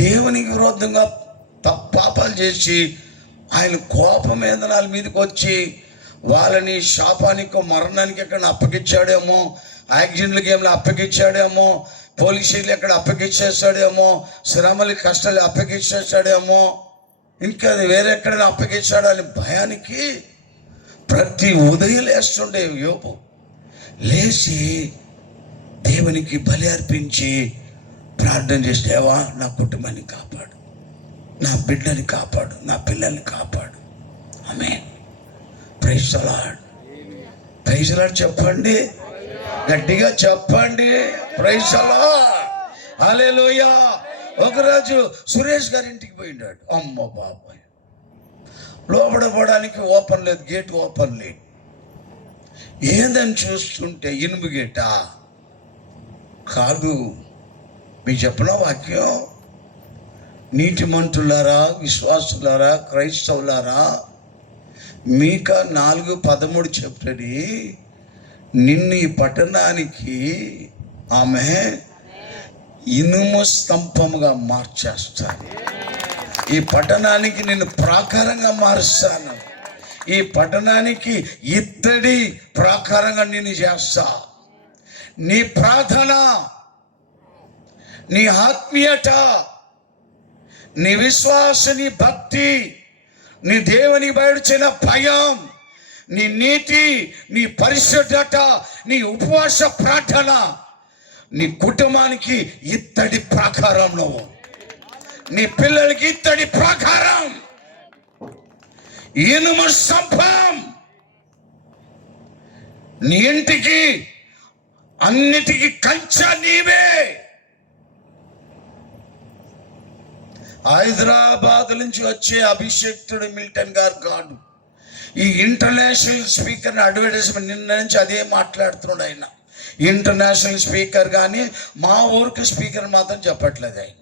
దేవునికి విరోధంగా పాపాలు చేసి ఆయన కోపం వేదనాల మీదకి వచ్చి వాళ్ళని శాపానికో మరణానికి ఎక్కడ అప్పగించాడేమో, యాక్సిడెంట్లకి ఏమైనా అప్పగించాడేమో, పోలీస్ స్టేషన్లు ఎక్కడ అప్పగించేస్తాడేమో, శ్రమలు కష్టాలు అప్పగించేస్తాడేమో, ఇంకా వేరే ఎక్కడైనా అప్పగించాడు అని భయానికి ప్రతి ఉదయం లేస్తుండే యోబు. లేచి దేవునికి బలి అర్పించి ప్రార్థన చేసి, దేవా నా కుటుంబాన్ని కాపాడు, నా బిడ్డని కాపాడు, నా పిల్లల్ని కాపాడు. Amen. Praise the Lord. Praise the Lord చెప్పండి, గట్టిగా చెప్పండి. Praise the Lord. హల్లెలూయా. ఒకరోజు సురేష్ గారి ఇంటికి పోయినాడు. అమ్మ బాబాయ్, లోపల పోవడానికి ఓపెన్ లేదు, గేట్ ఓపెన్ లేదు. ఏందని చూస్తుంటే ఇనుము గేటా కాదు. మీకు చెప్పిన వాక్యం, నీతిమంతులారా, విశ్వాసులారా, క్రైస్తవులారా, మీకా 4:13 చెప్తుంది, నిన్ను ఈ పట్టణానికి ఆమె ఇనుము స్తంభముగా మార్చేస్తాను. ఈ పట్టణానికి నిన్ను ప్రాకారంగా మారుస్తాను. ఈ పట్టణానికి ఇత్తడి ప్రాకారంగా నిన్ను చేస్తా. నీ ప్రార్థన, నీ ఆత్మీయత, నీ విశ్వాస, నీ భక్తి, నీ దేవుని బయలుచిన భయం, నీ నీతి, నీ పరిశుద్ధత, నీ ఉపవాస ప్రార్థన, నీ కుటుంబానికి ఇత్తడి ప్రాకారం. నువ్వు నీ పిల్లలకి ఇత్తడి ప్రాకారం, ఇనుము స్తంభం. నీ ఇంటికి అన్నిటికీ కంచె నీవే. హైదరాబాద్ నుంచి వచ్చే అభిషేక్తుడు మిల్టన్ గారు కాదు, ఈ ఇంటర్నేషనల్ స్పీకర్ని అడ్వర్టైజ్మెంట్ నిన్న నుంచి అదే మాట్లాడుతున్నాడు ఆయన. ఇంటర్నేషనల్ స్పీకర్ కానీ మా ఊరికి స్పీకర్ మాత్రం చెప్పట్లేదు ఆయన.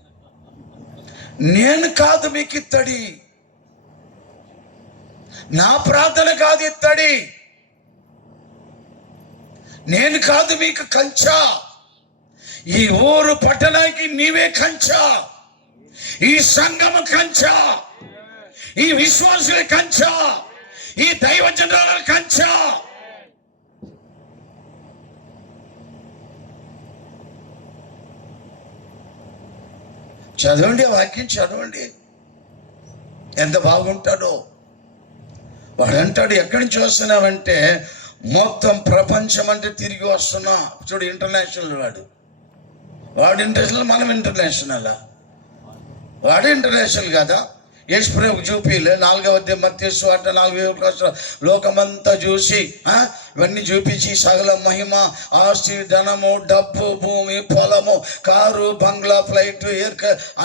నేను కాదు మీకు ఇత్తడి, నా ప్రార్థన కాదు ఇత్తడి, నేను కాదు మీకు కంచె, ఈ ఊరు పట్టణానికి నీవే కంచె, ఈ సంఘము కంచె, ఈ విశ్వాసుల కంచె, ఈ దైవజనుల కంచె. చదవండి, వాక్యం చదవండి, ఎంత బాగుంటాడో. వాడు అంటాడు, ఎక్కడి నుంచి వస్తున్నావంటే మొత్తం ప్రపంచం అంటే తిరిగి వస్తున్నా. చూడు, ఇంటర్నేషనల్. వాడు ఇంటర్నేషనల్, మనం ఇంటర్నేషనల్. వాడు ఇంటర్నేషనల్ కదా. యేసుప్రభుకు చూపిలే 4వ అధ్యాయం మత్తయి సువార్త 4 లోకమంతా చూసి ఇవన్నీ చూపించి సకల మహిమ, ఆస్తి, ధనము, డబ్బు, భూమి, పొలము, కారు, బంగ్లా, ఫ్లైట్, ఎయిర్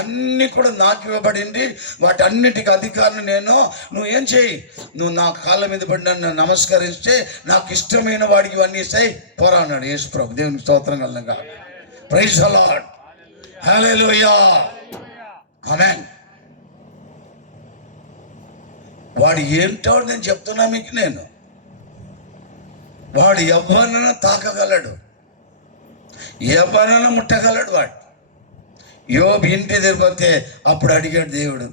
అన్నీ కూడా నాకు ఇవ్వబడింది, వాటన్నిటికి అధికారిని నేను. నువ్వు ఏం చేయి, నువ్వు నా కాళ్ళ మీద పడి నన్ను నమస్కరిస్తే నాకు ఇష్టమైన వాడికి ఇవన్నీ ఇస్తాయి, పోరా అన్నాడు యేసుప్రభు. దేవునికి స్తోత్రం కలుగుగా. Praise the Lord. Hallelujah. Amen. వాడు ఏంటో నేను చెప్తున్నా మీకు. వాడు ఎవరినైనా తాకగలడు, ఎవరినైనా ముట్టగలడు. యోబు ఇంటి తిరిగితే అప్పుడు అడిగాడు దేవుడు,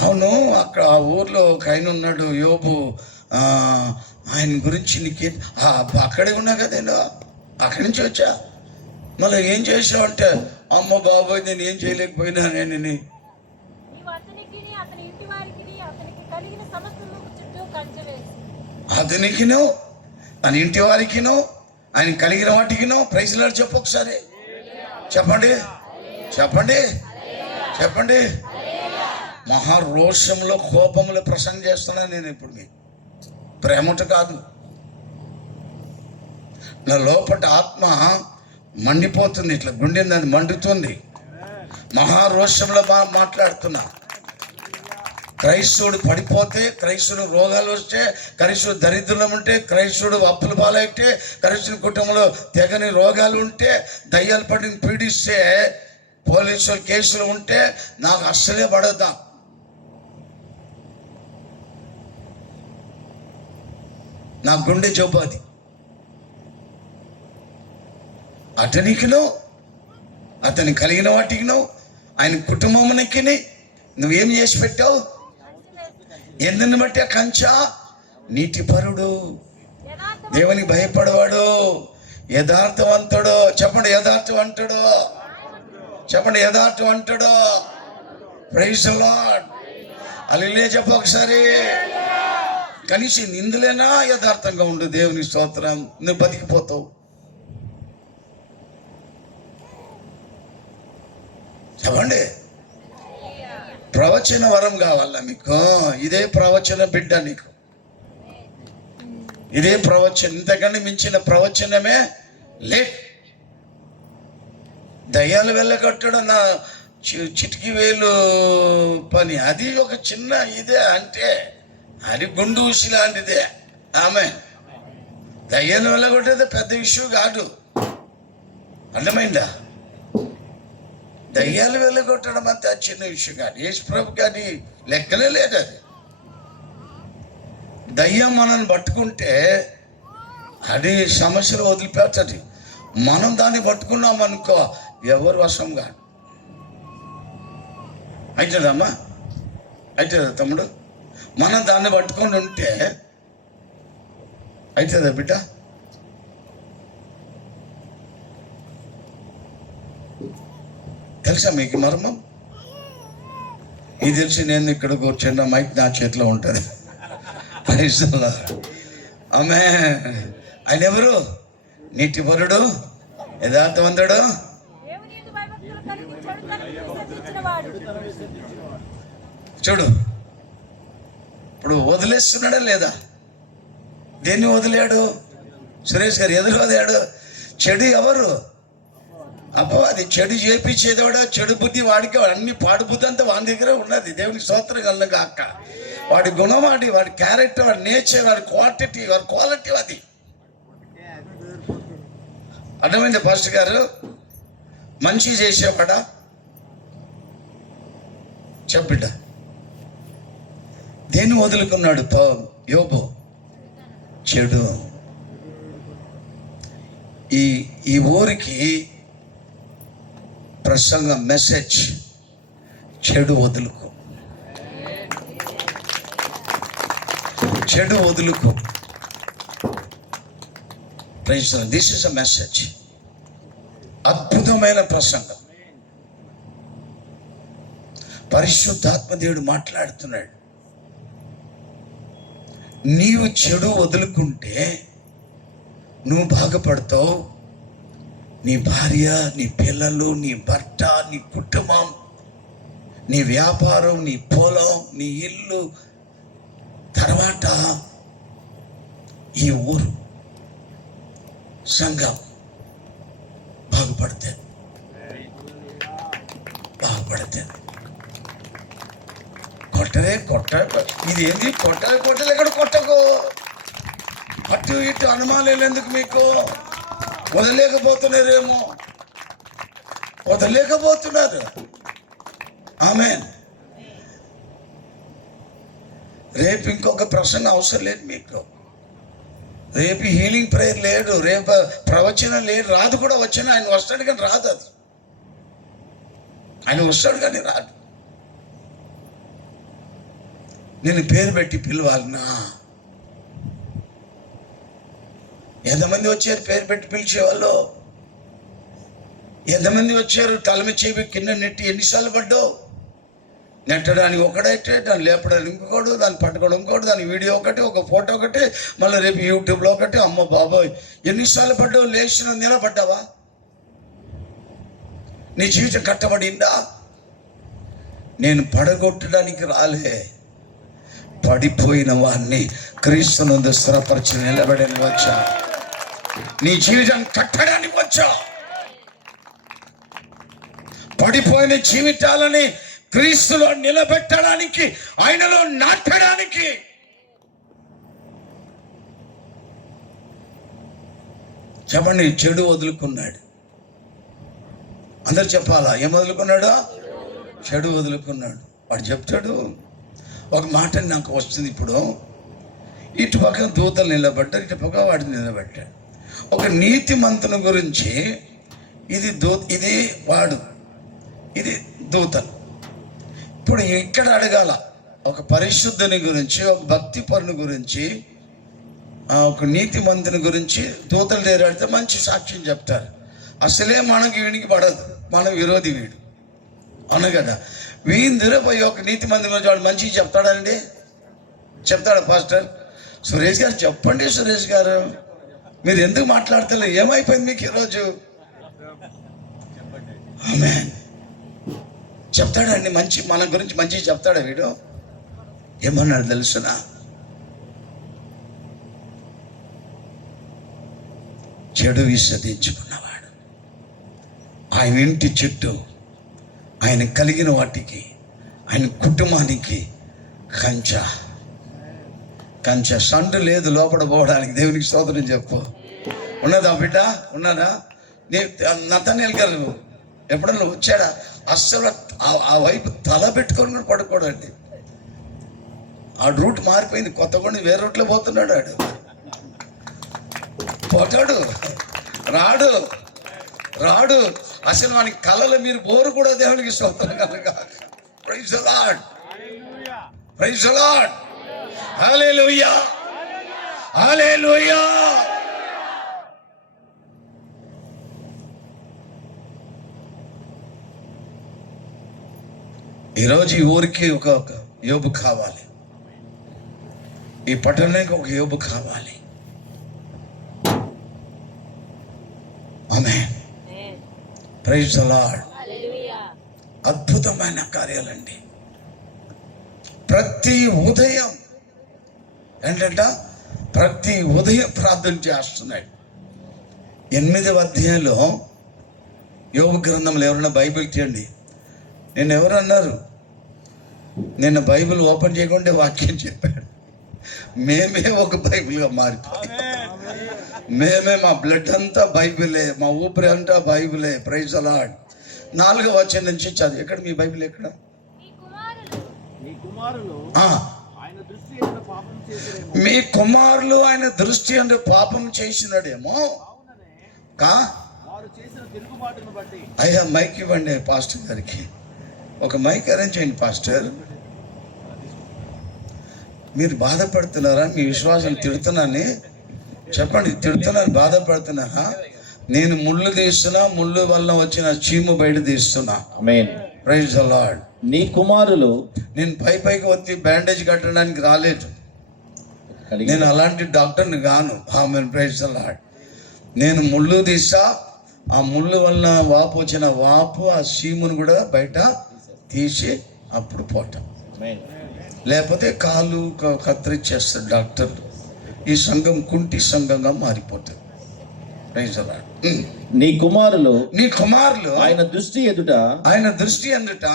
అవును అక్కడ ఆ ఊర్లో ఒక ఆయన ఉన్నాడు యోబు, ఆయన గురించి నీకే అక్కడే ఉన్నా కదా నేను అక్కడి నుంచి వచ్చా, మళ్ళీ ఏం చేసావు అంటే, అమ్మ బాబోయ్ నేను ఏం చేయలేకపోయినా నేను అతనికినో తన ఇంటి వారికినో ఆయన కలిగిన వాటికినో ప్రైజ్లాడు చెప్పు ఒకసారి, చెప్పండి చెప్పండి చెప్పండి. మహారోషంలో కోపంలో ప్రసంగం చేస్తున్నాను నేను ఇప్పుడు, మీకు ప్రేమట కాదు, నా లోపల ఆత్మ మండిపోతుంది, ఇట్లా గుండె అది మండుతుంది, మహారోషంలో మాట్లాడుతున్నా. క్రైస్తవుడు పడిపోతే, క్రైస్తవుడు రోగాలు వస్తే, క్రైస్తవుడు దరిద్రం ఉంటే, క్రైస్తవుడు అప్పుల పాలైతే, క్రైస్తవుని కుటుంబంలో తెగని రోగాలు ఉంటే, దయ్యాలు పడిన పీడిస్తే, పోలీసులు కేసులు ఉంటే నాకు అస్సలే పడద్దా. నా గుండె జబ్బు అది. అతనికినో అతని కలిగిన వాటికినో ఆయన కుటుంబానికి నువ్వేం చేసి పెట్టావు? ఎందుని బట్టి ఆ కంచా నీతిపరుడు, దేవునికి భయపడవాడు, యథార్థవంతుడు. చెప్పండి యథార్థవంతుడు, చెప్పండి యథార్థవంతుడు. ప్రైజ్ ది లార్డ్, హల్లెలూయా చెప్పు ఒకసారి. కనీసం ఇందులేనా యథార్థంగా ఉండు, దేవుని స్తోత్రం, నువ్వు బతికిపోతావు. చెప్పండి. ప్రవచన వరం కావాలా మీకు? ఇదే ప్రవచన బిడ్డ నీకు, ఇదే ప్రవచనం, ఇంతకన్నా మించిన ప్రవచనమే లే. దయ్యాలు వెళ్ళగట్టడం నా చిటికి వేలు పని, అది ఒక చిన్న ఇదే అంటే అది గుండు ఊసి లాంటిదే. ఆమె దయ్యాలు వెళ్ళగొట్టేది పెద్ద విషయం కాదు, అర్థమైందా? దయ్యాలు వెళ్ళగొట్టడం అంతే చిన్న విషయం కాదు. యేసు ప్రభుకి అది లెక్కలే లేదు. అది దయ్యం మనల్ని పట్టుకుంటే అది సమస్యలు వదిలిపెట్టది. మనం దాన్ని పట్టుకున్నాం అనుకో ఎవరు వశం కాదు. అవుతుందమ్మా, అవుతుందా తమ్ముడు? మనం దాన్ని పట్టుకొని ఉంటే అవుతుందా బిడ్డ? తెలుసా మీకు మర్మం? ఇది తెలిసి నేను ఇక్కడ కూర్చున్న మైక్ నా చేతిలో ఉంటుంది. ఆమె ఆయన ఎవరు? నీతిపరుడు, యథార్థవంతుడు. చూడు ఇప్పుడు వదిలేస్తున్నాడా లేదా? దేన్ని వదిలేడు? సురేష్ గారు ఎదురు వదిలాడు. చెడు ఎవరు? అపవాది. చెడు చేపించేవాడు, చెడు బుద్ధి వాడికి, అన్ని పాడు బుద్ధి అంతా వాడి దగ్గరే ఉన్నది. దేవునికి స్తోత్రం కలను గాక. వాడి గుణం, వాడి క్యారెక్టర్, వాడి నేచర్, వాడి క్వాలిటీ అది. అర్థమైంది పాస్టర్ గారు? మంచి చేసేవాడా? చెప్పిడ్డ దేన్ని వదులుకున్నాడు యోబు? చెడు. ఈ ఊరికి ప్రసంగం, మెసేజ్, చెడు వదులుకో, చెడు వదులుకో. Praise the Lord. This is a message. అద్భుతమైన ప్రసంగం. పరిశుద్ధాత్మ దేవుడు మాట్లాడుతున్నాడు. నీవు చెడు వదులుకుంటే నువ్వు బాగుపడతావు. నీ భార్య, నీ పిల్లలు, నీ భర్త, నీ కుటుంబం, నీ వ్యాపారం, నీ పొలం, నీ ఇల్లు, తర్వాత ఈ ఊరు, సంఘం బాగుపడితే ఇది ఏంది? కొట్టలే ఎక్కడ కొట్టకు. అటు ఇటు అనుమానాలు ఎందుకు మీకు? వదలేకపోతున్నారు. ఆమేన్. రేపు ఇంకొక ప్రసంగం అవసరం లేదు మీకు. రేపు హీలింగ్ ప్రేయర్ లేడు, రేపు ప్రవచనం లేదు, రాదు కూడా. వచ్చిన ఆయన వస్తాడు కానీ రాదు. అది ఆయన వస్తాడు కానీ రాడు. నేను పేరు పెట్టి పిలవాలనా? ఎంతమంది వచ్చారు పేరు పెట్టి పిలిచేవాళ్ళు? ఎంతమంది వచ్చారు? తల మీద చేయి కింద నెట్టి ఎన్నిసార్లు పడ్డావు? నెట్టడానికి ఒకడైతే, దాన్ని లేపడానికి ఇంకొకడు, దాన్ని పట్టుకోవడం ఇంకోటి, దాని వీడియో ఒకటి, ఒక ఫోటో ఒకటి, మళ్ళీ రేపు యూట్యూబ్లో ఒకటి. అమ్మ బాబోయ్, ఎన్నిసార్లు పడ్డావు? లేచిన నిలబడ్డావా? నీ జీవితం కట్టబడిందా? నేను పడగొట్టడానికి రాలే, పడిపోయిన వారిని క్రీస్తునందు స్థిరపరిచి నిలబడని వచ్చా. నీ జీవితం కట్టడానికి వచ్చా. పడిపోయిన జీవితాలని క్రీస్తులో నిలబెట్టడానికి, ఆయనలో నాటడానికి. చెప్పండి, చెడు వదులుకున్నాడు. అందరు చెప్పాలా? ఏం వదులుకున్నాడు? చెడు వదులుకున్నాడు. వాడు చెప్తాడు ఒక మాట నాకు వస్తుంది ఇప్పుడు. ఇటు పక్క దూతలు నిలబడ్డారు, ఇటు పక్క వాడిని నిలబెట్టాడు. ఒక నీతిమంతుని గురించి ఇది వాడు, ఇది దూతలు. ఇప్పుడు ఇక్కడ అడగాల, ఒక పరిశుద్ధుని గురించి, ఒక భక్తి పరుని గురించి, ఒక నీతిమంతుని గురించి దూతలు దగ్గర మంచి సాక్ష్యం చెప్తారు. అసలే మనకి వీడికి పడదు, మన విరోధి వీడు, అవును కదా. వీందరూ పోయి ఒక నీతిమంతుని గురించి వాడు మంచిగా చెప్తాడండి? చెప్తాడా? పాస్టర్ సురేష్ గారు చెప్పండి. సురేష్ గారు మీరు ఎందుకు మాట్లాడతలే? ఏమైపోయింది మీకు ఈరోజు? ఆమేన్. చెప్తాడండి మంచి, మన గురించి మంచిగా చెప్తాడా వీడు? ఏమన్నాడు తెలుసునా? చెడు విసర్జించుకున్నవాడు, ఆయన ఇంటి చుట్టూ, ఆయన కలిగిన వాటికి, ఆయన కుటుంబానికి కంచ సండు లేదు లోపల పోవడానికి. దేవునికి స్తోత్రం చెప్పు. ఉన్నదా బిడ్డ? ఉన్నదా? నతనేల్ గారు ఎప్పుడన్నా వచ్చాడా? అస్సలు ఆ వైపు తల పెట్టుకొని కూడా పడుకోడండి. ఆ రూట్ మారిపోయింది, కొత్తగూడెం వేరే రూట్లో పోతున్నాడు. ఆడు పోతాడు, రాడు అసలు వానికి కళలు మీరు బోరు కూడా. దేవునికి స్తోత్రం కనుక. Praise the Lord, praise the Lord, hallelujah, hallelujah. ఈరోజు ఈ ఊరికి ఒక యోబు కావాలి, ఈ పట్టణానికి ఒక యోబు కావాలి. ఆమేన్, ప్రైజ్ ది లార్డ్. అద్భుతమైన కార్యాలండి. ప్రతి ఉదయం ఏంటంట, ప్రతి ఉదయం ప్రార్థన చేస్తున్నాడు. 8వ అధ్యాయంలో యోబు గ్రంథంలో ఎవరైనా బైబిల్ తీయండి. నేను ఎవరు అన్నారు? నిన్న బైబిల్ ఓపెన్ చేయకుండా వాక్యం చెప్పాడు. మేమే ఒక బైబిల్గా మారిపోయాం. మేమే, మా బ్లడ్ అంతా బైబిలే, మా ఊపిరి అంతా బైబిలే. Praise the Lord. 4వ వచనం నుంచి చదివి. ఎక్కడ మీ బైబిల్? ఎక్కడ? మీ కుమారులు ఆయన దృష్టి అంటే పాపం చేసినాడేమో. అయ్యా మైక్ ఇవ్వండి పాస్టర్ గారికి. ఒక మైక్ అరేంజ్ చేయండి పాస్టర్. మీరు బాధపడుతున్నారా? మీ విశ్వాసం తిడుతున్నాని చెప్పండి. తిడుతున్నారు, బాధపడుతున్నారా? నేను ముళ్ళు తీస్తున్నా, ముళ్ళు వల్ల వచ్చిన చీము బయట తీస్తున్నా. ఆమేన్, ప్రైజ్ ది లార్డ్. నీ కుమారులు, నేను పైకి వచ్చి బ్యాండేజ్ కట్టడానికి రాలేదు. నేను అలాంటి డాక్టర్ని గాను. ఆమేన్, ప్రైజ్ ది లార్డ్. నేను ముళ్ళు తీసా, ఆ ముళ్ళు వల్ల వాపు వచ్చిన వాపు, ఆ చీమును కూడా బయట తీసి అప్పుడు పోవటం. లేకపోతే కాలు కత్తిరించేస్తాడు డాక్టర్. ఈ సంఘం కుంటి సంఘంగా మారిపోతుంది. నీ కుమారులు ఆయన దృష్టి ఎదుట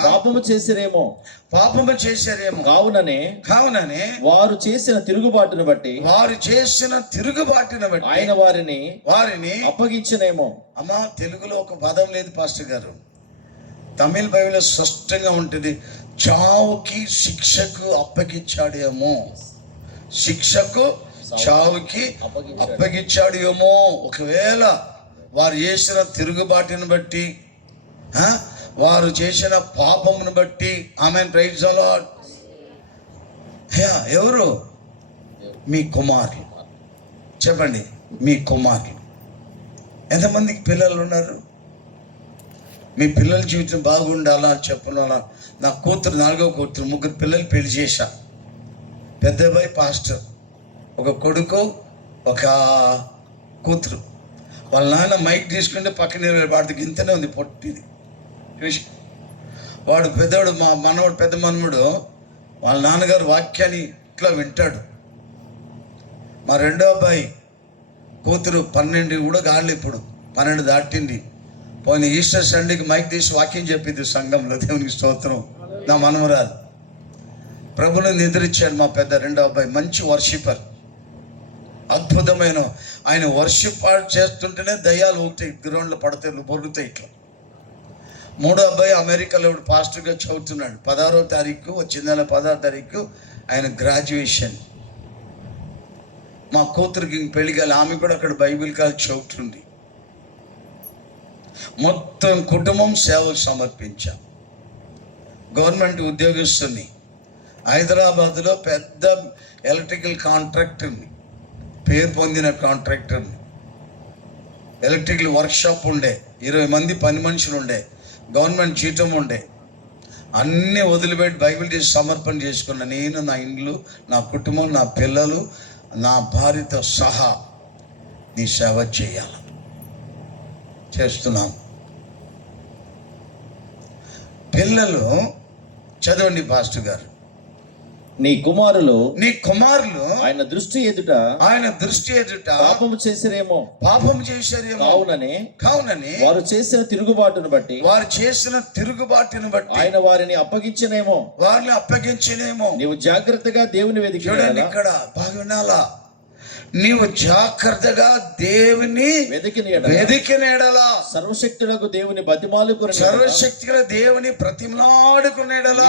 పాపము చేశారేమో కావుననే వారు చేసిన తిరుగుబాటును బట్టి ఆయన వారిని అప్పగించనేమో. అమ్మా, తెలుగులో ఒక పదం లేదు పాస్టర్ గారు. తమిళ బైబిల్లో స్పష్టంగా ఉంటుంది, చావుకి శిక్షకు అప్పగించాడేమో. శిక్షకు చావుకి అప్పగించాడేమో. ఒకవేళ వారు చేసిన తిరుగుబాటుని బట్టి వారు చేసిన పాపమును బట్టి ఆమెన్ ప్రైజ్ ది లార్డ్. ఎవరు? మీ కుమారులు. చెప్పండి, మీ కుమారులు. ఎంతమందికి పిల్లలు ఉన్నారు? మీ పిల్లల జీవితం బాగుండాలా చెప్పాలా? నా కూతురు, 4వ కూతురు, 3 పిల్లలు పెళ్లి చేశా. పెద్ద అబ్బాయి పాస్టర్, ఒక కొడుకు, ఒక కూతురు. వాళ్ళ నాన్న మైక్ తీసుకుంటే పక్కన వాడికి ఇంతనే ఉంది, పొట్టిది. వాడు పెద్దవాడు, మా మనవడు, పెద్ద మనవడు, వాళ్ళ నాన్నగారు వాక్యాన్ని ఇట్లా వింటాడు. మా 2వ అబ్బాయి కూతురు 12 కూడా గాళ్ళు, ఇప్పుడు 12 దాటింది. పోయిన ఈస్టర్ సండేకి మైక్ తీసి వాక్యం చెప్పింది సంఘంలో. దేవునికి స్తోత్రం. నా మనవరాలు ప్రభుని నిద్రించాడు. మా పెద్ద 2వ అబ్బాయి మంచి వర్షిపర్, అద్భుతమైన. ఆయన వర్షిప్ చేస్తుంటేనే దయ్యాలు ఊగుతాయి, గ్రౌండ్లో పడతాయి, పొరుగుతాయి ఇట్లా. 3వ అబ్బాయి అమెరికాలో ఇప్పుడు పాస్టర్గా చదువుతున్నాడు. 16వ తారీఖు, వచ్చిన నెల 16వ తారీఖు ఆయన గ్రాడ్యుయేషన్. మా కూతురికి పెళ్లి కాలి, ఆమె కూడా అక్కడ బైబిల్ కాలేజ్ చదువుతుంది. మొత్తం కుటుంబం సేవలు సమర్పించాం. గవర్నమెంట్ ఉద్యోగస్తుని, హైదరాబాద్లో పెద్ద ఎలక్ట్రికల్ కాంట్రాక్టర్ని, పేరు పొందిన కాంట్రాక్టర్ని. ఎలక్ట్రికల్ వర్క్షాప్ ఉండే, 20 మంది పని మనుషులు ఉండే, గవర్నమెంట్ జీతం ఉండే. అన్నీ వదిలిపెట్టి బైబిల్ తీసి సమర్పణ చేసుకున్న నేను, నా ఇండ్లు, నా కుటుంబం, నా పిల్లలు, నా భార్యతో సహా నీ సేవ చేయాలి, చేస్తున్నాం. పిల్లలు చదవండి పాస్టర్ గారు. నీ కుమారులు ఆయన దృష్టి ఎదుట పాపము చేసిరేమో కావునని వారు చేసిన తిరుగుబాటును బట్టి ఆయన వారిని అప్పగించనేమో. నీవు జాగ్రత్తగా దేవుని వెతికి. చూడండి ఇక్కడ బాగా వినాలా. నీవు జాగ్రత్తగా దేవుని వెదికినేడలా, సర్వశక్తులకు దేవుని బతిమాలుకుని, సర్వశక్తిగల దేవుని ప్రతిమలాడుకునేడలా,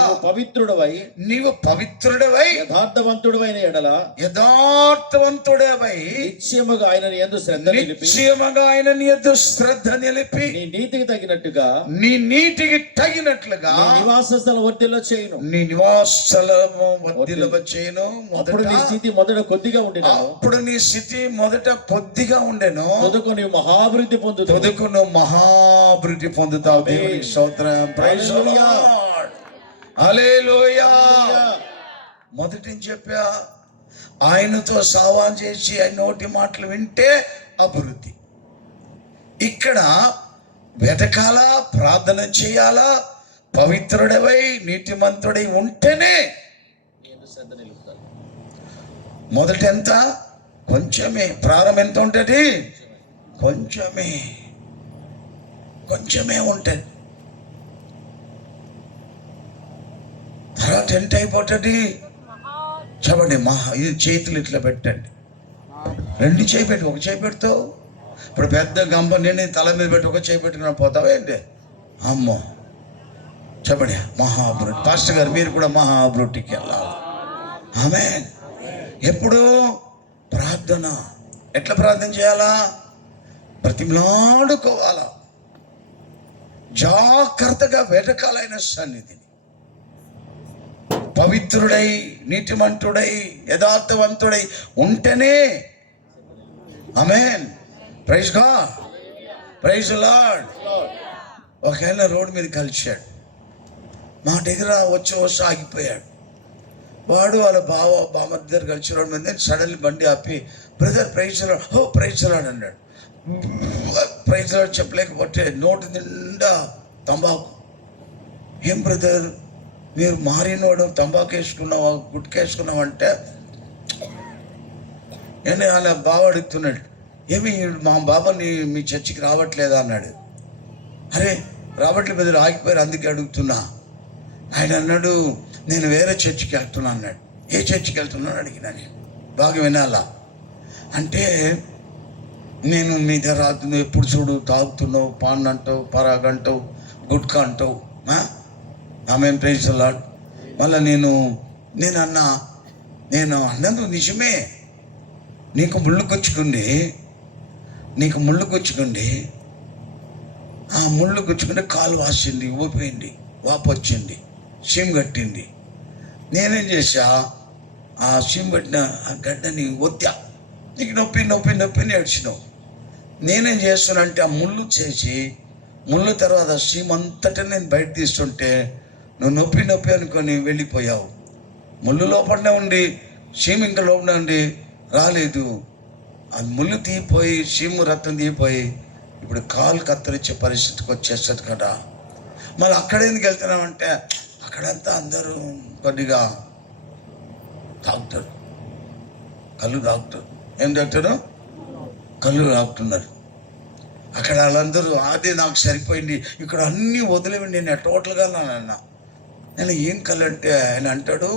నీవు పవిత్రుడవై యథార్థవంతుడవైన ఎడల, యథార్థవంతుడవై నిశ్చయముగా ఆయనని యందు శ్రద్ధ నిలిపి, నీ నీతికి తగినట్లుగా నివాస స్థలం వర్ధిల్ల చేయును. నీ నివాస స్థలము వర్ధిల్ల చేయును. అప్పుడు నీ స్థితి మొదట కొద్దిగా ఉండిన, అప్పుడు నీ స్థితి మొదట కొద్దిగా ఉండెను, తుదకు మహాభివృద్ధి పొందుతావు. దేవునికి స్తోత్రం. Praise the Lord. హల్లెలూయా. మొదటి చెప్పా, ఆయనతో సావాన్ చేసి ఆయన నోటి మాటలు వింటే అభివృద్ధి. ఇక్కడ వెతకాలా, ప్రార్థన చేయాలా, పవిత్రుడవై నీతిమంతుడై ఉంటేనే. మొదట ఎంత? కొంచెమే. ప్రారంభం ఎంత ఉంటుంది? కొంచెమే ఉంటుంది. తర్వాత ఎంత అయిపోతుంది? చెప్పండి. ఇది చేతులు ఇట్లా పెట్టండి, 2 చేయి పెట్టి, ఒక చేయి పెడతావు. ఇప్పుడు పెద్ద గంప నేను తల మీద పెట్టి ఒక చేయి పెట్టుకుని పోతావా ఏంటి? అమ్మో. చెప్పండి, మహాభివృద్ధి. పాస్టర్ గారు మీరు కూడా మహాభివృద్ధికి వెళ్ళాలి. ఆమేన్. ఎప్పుడు ప్రార్థన. ఎట్లా ప్రార్థన చేయాలా? బ్రతిమలాడుకోవాలా, జాగ్రత్తగా వెతకాలైన సన్నిధిని. పవిత్రుడై, నీతిమంతుడై, యథార్థవంతుడై ఉంటేనే. Amen. Praise God. Praise the Lord. ఒకవేళ రోడ్డు మీద కలిశాడు, మా దగ్గర వచ్చి ఆగిపోయాడు. వాడు వాళ్ళ బామర్ది దగ్గర కలిసి రోడ్డు మీద సడన్లీ బండి ఆపి, brother praise the Lord, praise the Lord అన్నాడు. ప్రైజ్ ది లార్డ్ చెప్పలేకపోతే నోటి నిండా తంబాకు. ఏం బ్రదర్ మీరు మారినోడు, తంబాకు వేసుకున్నావా, గుట్కేసుకున్నావు అంటే, నేను అలా బావ అడుగుతున్నాడు, ఏమి మా బాబా మీ చర్చికి రావట్లేదా అన్నాడు. అరే రావట్లేదు బ్రదర్, ఆగిపోయారు అందుకే అడుగుతున్నా. ఆయన అన్నాడు, నేను వేరే చర్చికి వెళ్తున్నా అన్నాడు. ఏ చర్చికి వెళ్తున్నాను అడిగినా. నేను బాగా వినాలా అంటే, నేను మీ దగ్గర నువ్వు ఎప్పుడు చూడు తాగుతున్నావు, పాన్ అంటావు, పరాగ్ అంటావు, గుట్కా అంటావు. ఆమేన్. Praise the Lord. మళ్ళీ నేను అన్నది నిజమే. నీకు ముళ్ళు గుచ్చుకుంది ఆ ముళ్ళు గుచ్చుకుంటే కాలు వాసింది, ఊపిపోయింది, వాపు వచ్చింది, సీమ్ కట్టింది. నేనేం చేశా, ఆ సీమ్ కట్టిన ఆ గడ్డని ఒత్తా. నీకు నొప్పి నొప్పి నొప్పిని ఏడ్చినావు. నేనేం చేస్తున్నా ఆ ముళ్ళు చేసి, ముళ్ళు తర్వాత సీమ్ అంతటా నేను బయట తీస్తుంటే నువ్వు నొప్పి నొప్పి అనుకొని వెళ్ళిపోయావు. ముళ్ళు లోపలనే ఉండి సీమ్ ఇంకా లోపల ఉండి రాలేదు. ఆ ముళ్ళు తీయిపోయి సీము రక్తం తీయిపోయి ఇప్పుడు కాలు కత్తిరించే పరిస్థితికి వచ్చేస్తుంది కదా. మళ్ళీ అక్కడ ఎందుకు వెళ్తున్నామంటే అక్కడంతా అందరూ కొద్దిగా డాక్టర్, కళ్ళు డాక్టర్. ఏం డాక్టరు? కళ్ళు డాక్టున్నారు. అక్కడ వాళ్ళందరూ అదే నాకు సరిపోయింది, ఇక్కడ అన్నీ వదిలేవండి, నేను టోటల్గా అన్నా. నేను ఏం కళ్ళు అంటే ఆయన అంటాడు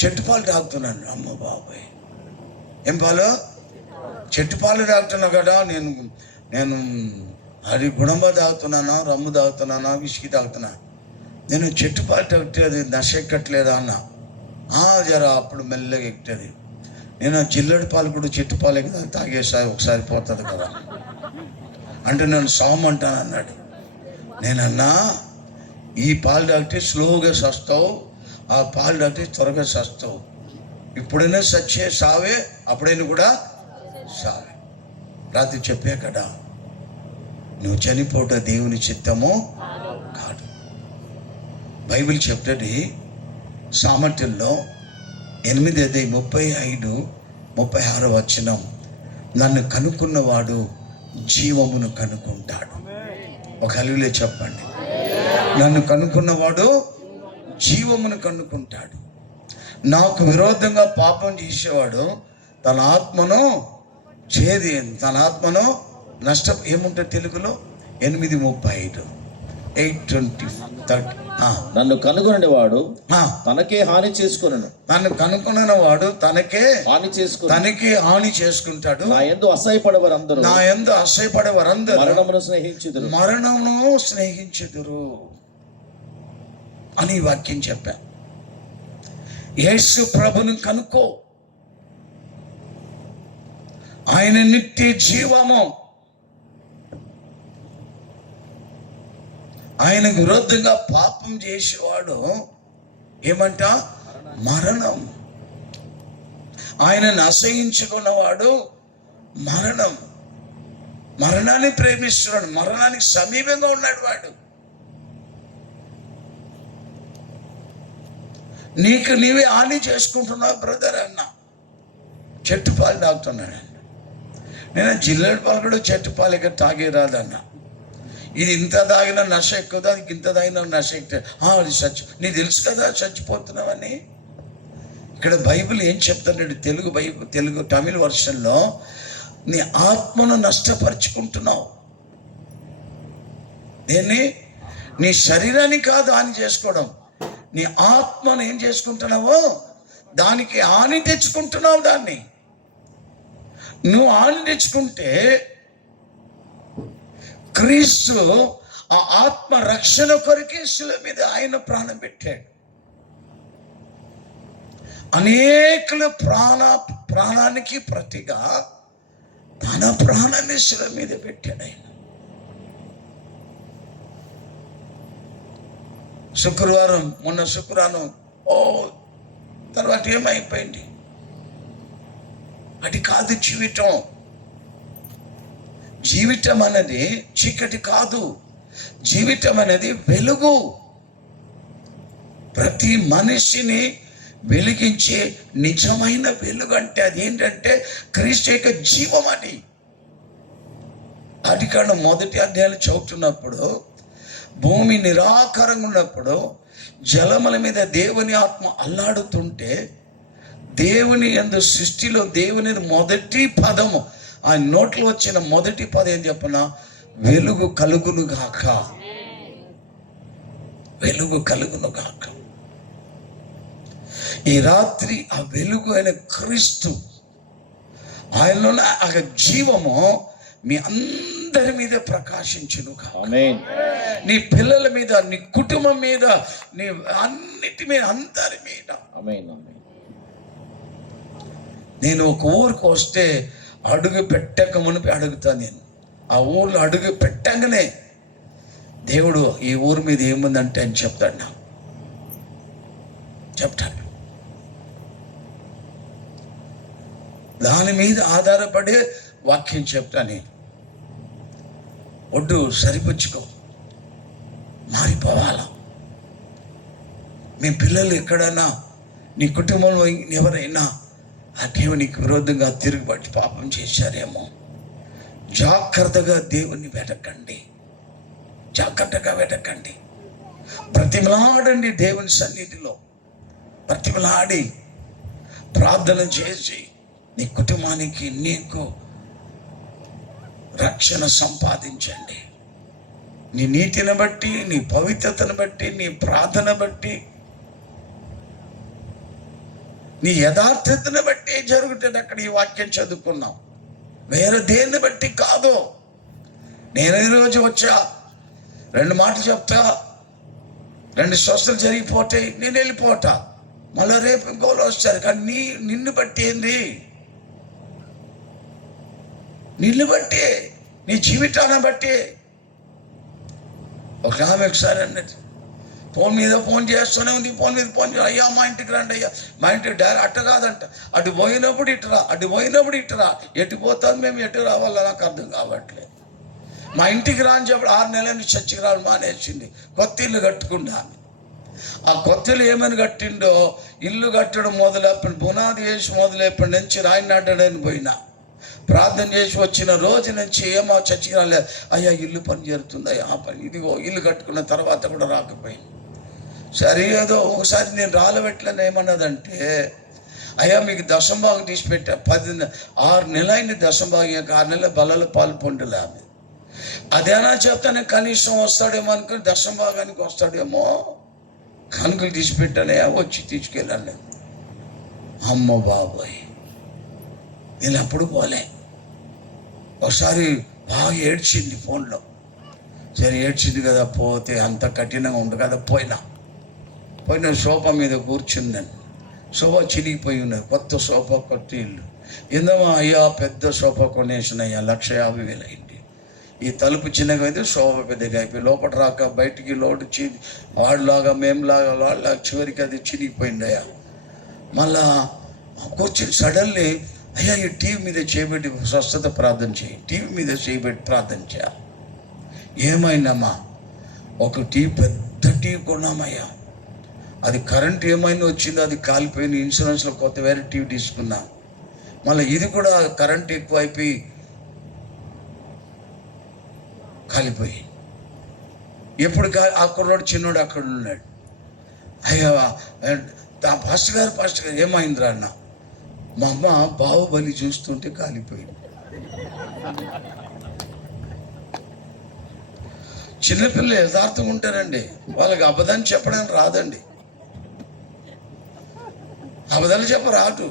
చెట్టు పాలు తాగుతున్నాను. అమ్మ బాబాయ్, ఏం పాలు? చెట్టు పాలు తాగుతున్నా కదా. నేను అది గుణంబ తాగుతున్నానా, రమ్ము తాగుతున్నానా, విసికి తాగుతున్నా. నేను చెట్టు పాలు తాగితే అది నశ ఎక్కట్లేదా అన్న. జరా అప్పుడు మెల్లగా ఎక్కుతుంది. నేను జిల్లడి పాలు కూడా చెట్టు పాలు కదా తాగేసారి ఒకసారి పోతుంది కదా అంటే నేను సాము అంటాను అన్నాడు. నేనన్నా ఈ పాలు తాగితే స్లోగా సస్తావు, ఆ పాలు తాగితే త్వరగా సస్తావు. ఇప్పుడైనా సచ్చే సావే, అప్పుడైనా కూడా సావే. రాత్రి చెప్పే కదా, నువ్వు చనిపోవటం దేవుని చిత్తము కాదు. బైబిల్ చెప్తుంది సామర్థ్యంలో 8:35-36 వచనం, నన్ను కనుక్కున్నవాడు జీవమును కనుక్కుంటాడు. ఒక హల్లెలూయా చెప్పండి. నన్ను కనుక్కున్నవాడు జీవమును కనుక్కుంటాడు. నాకు విరోధంగా పాపం చేసేవాడు తన ఆత్మను తన ఆత్మను ఏముంటుంది తెలుగులో? 8:35 8:20 నన్ను కనుగొని వాడు తనకే హాని చేసుకున్నాను. నన్ను కనుక్కున్న వాడు తనకే హాని చేసుకుంటాడు. నా యందు అసహ్యపడేవారందరూ మరణమును స్నేహించుదురు అని వాక్యం చెప్పా. యేసు ప్రభుని కనుక్కో, ఆయన నిత్య జీవము. ఆయనకు విరుద్ధంగా పాపం చేసేవాడు ఏమంట? మరణం. ఆయనను అసహించుకున్నవాడు మరణాన్ని ప్రేమిస్తున్నాడు, మరణానికి సమీపంగా ఉన్నాడు వాడు. నీకు నీవే హాని చేసుకుంటున్నావు బ్రదర్ అన్న. చెట్టు పాలు తాగుతున్నాడు. నేను జిల్లడి పాలు కూడా చెట్టు పాలు ఇక్కడ తాగేరాదన్నా. ఇది ఇంత తాగిన నశ ఎక్కువ, ఇంత తాగిన నశ ఎక్కువ. అది నీకు తెలుసు కదా చచ్చిపోతున్నావని. ఇక్కడ బైబిల్ ఏం చెప్తున్నాడు? తెలుగు తమిళ వర్షన్లో, నీ ఆత్మను నష్టపరుచుకుంటున్నావు. దేన్ని? నీ శరీరాన్ని కాదు హాని చేసుకోవడం, నీ ఆత్మను ఏం చేసుకుంటున్నావో దానికి హాని తెచ్చుకుంటున్నావు. దాన్ని నువ్వు హాని తెచ్చుకుంటే క్రీస్తు ఆ ఆత్మ రక్షణ కొరకే శిలువ మీద ఆయన ప్రాణం పెట్టాడు. అనేకుల ప్రాణానికి ప్రతిగా తన ప్రాణాన్ని శిలువ మీద పెట్టాడు ఆయన. మొన్న శుక్రవారం తర్వాత ఏమైపోయింది? అది కాదు జీవితం. జీవితం అనేది చీకటి కాదు, జీవితం అనేది వెలుగు. ప్రతి మనిషిని వెలిగించే నిజమైన వెలుగు అంటే అది ఏంటంటే క్రీస్తు యొక్క జీవం. అని అది కారణం 1 అధ్యాయం చదువుతున్నప్పుడు, భూమి నిరాకారంగా ఉన్నప్పుడు జలముల మీద దేవుని ఆత్మ అల్లాడుతుంటే, దేవుని యందు సృష్టిలో దేవుని మొదటి పదము, ఆ నోట్లో వచ్చిన మొదటి పదం ఏం చెప్పనా? వెలుగు కలుగును గాక. వెలుగు కలుగును గాక. ఈ రాత్రి ఆ వెలుగు అయిన క్రీస్తు, ఆయనలో ఆ జీవము మీ అందరి మీద ప్రకాశించును గాక. నీ పిల్లల మీద, నీ కుటుంబం మీద, నీ అన్నిటి మీద, అందరి మీద. నేను ఒక ఊరికి వస్తే అడుగు పెట్టక మునిపి అడుగుతాను. నేను ఆ ఊళ్ళో అడుగు పెట్టగానే దేవుడు ఈ ఊరి మీద ఏముందంటే అని చెప్తాడు దాని మీద ఆధారపడే వాక్యం చెప్తాను. ఒడ్డు సరిపుచ్చుకో, మారిపోవాలా. మీ పిల్లలు ఎక్కడైనా, నీ కుటుంబంలో ఎవరైనా ఆ దేవునికి విరోధంగా తిరుగుబట్టి పాపం చేశారేమో, జాగ్రత్తగా దేవుణ్ణి వెతకండి, జాగ్రత్తగా వెతకండి. బ్రతిమలాడండి దేవుని సన్నిధిలో, బ్రతిమలాడి ప్రార్థన చేసి నీ కుటుంబానికి నీకు రక్షణ సంపాదించండి. నీ నీతిని బట్టి, నీ పవిత్రతను బట్టి, నీ ప్రార్థన బట్టి, నీ యథార్థతను బట్టి జరుగుతుంది. అక్కడ ఈ వాక్యం చదువుకున్నాం, వేరే దేన్ని బట్టి కాదు. నేను ఈరోజు వచ్చా, 2 మాటలు చెప్తా, 2 స్వస్థలు జరిగిపోతాయి, నేను వెళ్ళిపోతా. మళ్ళీ రేపు ఇంకోళ్ళు వస్తారు. కానీ నిన్ను బట్టి ఏంది? నిన్ను బట్టి, నీ జీవితాన్ని బట్టి. ఒక ఆమె ఒకసారి అన్నది, ఫోన్ మీద ఫోన్ చేస్తూనే ఉంది, ఫోన్ మీద ఫోన్ చేయాలి, అయ్యా మా ఇంటికి రండి, అయ్యా మా ఇంటికి అట్ట కాదంట, అటు పోయినప్పుడు ఇటురా, అటు పోయినప్పుడు ఇటురా. ఎటు పోతాం మేము, ఎటు రావాలో నాకు అర్థం కావట్లేదు. మా ఇంటికి రా అని చెప్పి 6 నెలల నుంచి చర్చికి రావాలి మానేసింది. కొత్త ఇల్లు కట్టుకుంటా. ఆ కొత్త ఇల్లు ఏమని కట్టిండో, ఇల్లు కట్టడం మొదలెప్పటి, పునాది వేసి మొదలెప్పటి నుంచి రాయి నాటడానికి పోయినా, ప్రార్థన చేసి వచ్చిన రోజు నుంచి ఏమో చర్చికి రాలేదు. అయ్యా ఇల్లు పని జరుగుతుంది, అయ్యా ఆ పని, ఇదిగో ఇల్లు కట్టుకున్న తర్వాత కూడా రాకపోయింది. సరే ఏదో ఒకసారి నేను రాలబెట్టలేను. ఏమన్నదంటే, అయ్యా మీకు దశంభాగం తీసి పెట్టా, 6 నెలలైంది దశంభాగం, 6 నెలల బల్లలు పాలు పొండలే. ఆమె అదేనా చెప్తానే, కనీసం వస్తాడేమో అనుకుని దశంభాగానికి వస్తాడేమో, కనుకలు తీసి పెట్టానే, వచ్చి తీసుకెళ్ళాను. అమ్మ బాబోయ్, నేను అప్పుడు పోలే. ఒకసారి బాగా ఏడ్చింది ఫోన్లో. సరే ఏడ్చింది కదా, పోతే అంత కఠినంగా ఉండదు కదా. పోయిన సోఫా మీద కూర్చున్నాను. సోఫా చినిగిపోయి ఉన్నది, కొత్త సోఫా, కొత్త ఇల్లు. ఏందమ్మా అయ్యా పెద్ద సోఫా కొనేసినయ్యా, 1,50,000 అయింది. ఈ తలుపు చిన్నగా అయితే సోఫా పెద్దగా అయిపోయి, లోపల రాక బయటికి లోటు వాడిలాగా మేములాగా వాళ్ళలాగా చివరికి అది చినిగిపోయింది. అయ్యా మళ్ళా కూర్చుని సడన్లీ, అయ్యా ఈ టీవీ మీద చేయబెట్టి స్వస్థత ప్రార్థన చేయి, టీవీ మీద చేయబెట్టి ప్రార్థన చేయాలి. ఏమైందమ్మా, ఒక టీవీ, పెద్ద టీవీ కొన్నామయ్యా, అది కరెంట్ ఏమైనా వచ్చిందో, అది కాలిపోయిన, ఇన్సూరెన్స్లో కొత్త వేరే టీవీ తీసుకున్నా. మళ్ళీ ఇది కూడా కరెంట్ ఎక్కువ అయిపోయి కాలిపోయి. ఎప్పుడు ఆ కుర్రోడు చిన్నోడు అక్కడ ఉన్నాడు. అయ్యా పాస్టర్ గారు ఏమైందిరా అన్న, మా అమ్మ బాహుబలి చూస్తుంటే కాలిపోయింది. చిన్నపిల్లలు యథార్థం ఉంటారండి, వాళ్ళకి అబద్ధాన్ని చెప్పడానికి రాదండి, అబద్ధాలు చెప్పరాదు.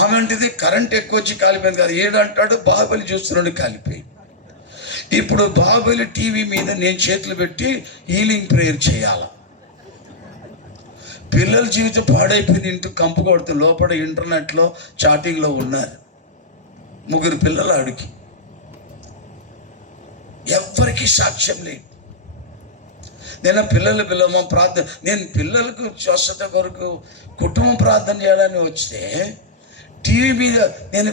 ఆమె అంటేది కరెంట్ ఎక్కువ వచ్చి కాలిపోయింది కాదు, ఏడంటాడు బాహుబలి చూస్తున్నాడు కాలిపోయింది. ఇప్పుడు బాహుబలి టీవీ మీద నేను చేతులు పెట్టి హీలింగ్ ప్రేయర్ చేయాల. పిల్లల జీవితం పాడైపోయింది, ఇంటూ కంపు కొడుతుంది. లోపల ఇంటర్నెట్లో చాటింగ్లో ఉన్నారు 3 పిల్లలు. ఆడికి ఎవ్వరికి సాక్ష్యం లేదు. నేను పిల్లమ ప్రార్థన, నేను పిల్లలకు స్వస్థత కొరకు కుటుంబం ప్రార్థన చేయడానికి వస్తే టీవీ మీద నేను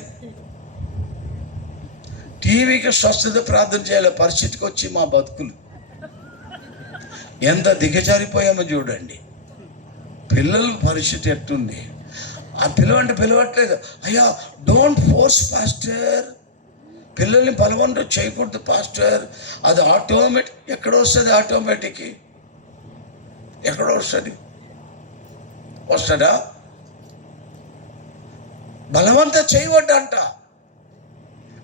టీవీకి స్వస్థత ప్రార్థన చేయాలి పరిస్థితికి వచ్చి మా బతుకులు ఎంత దిగజారిపోయామో చూడండి. పిల్లల పరిస్థితి ఎట్టుంది. ఆ పిల్లవంటే పిలవట్లేదు. అయ్యా డోంట్ ఫోర్స్ పాస్టర్, పిల్లల్ని బలవంతం చేయకూడదు పాస్టర్, అది ఆటోమేటిక్. ఎక్కడ వస్తుంది ఆటోమేటిక్? ఎక్కడ వస్తుందా? బలవంతం చేయవద్దంట.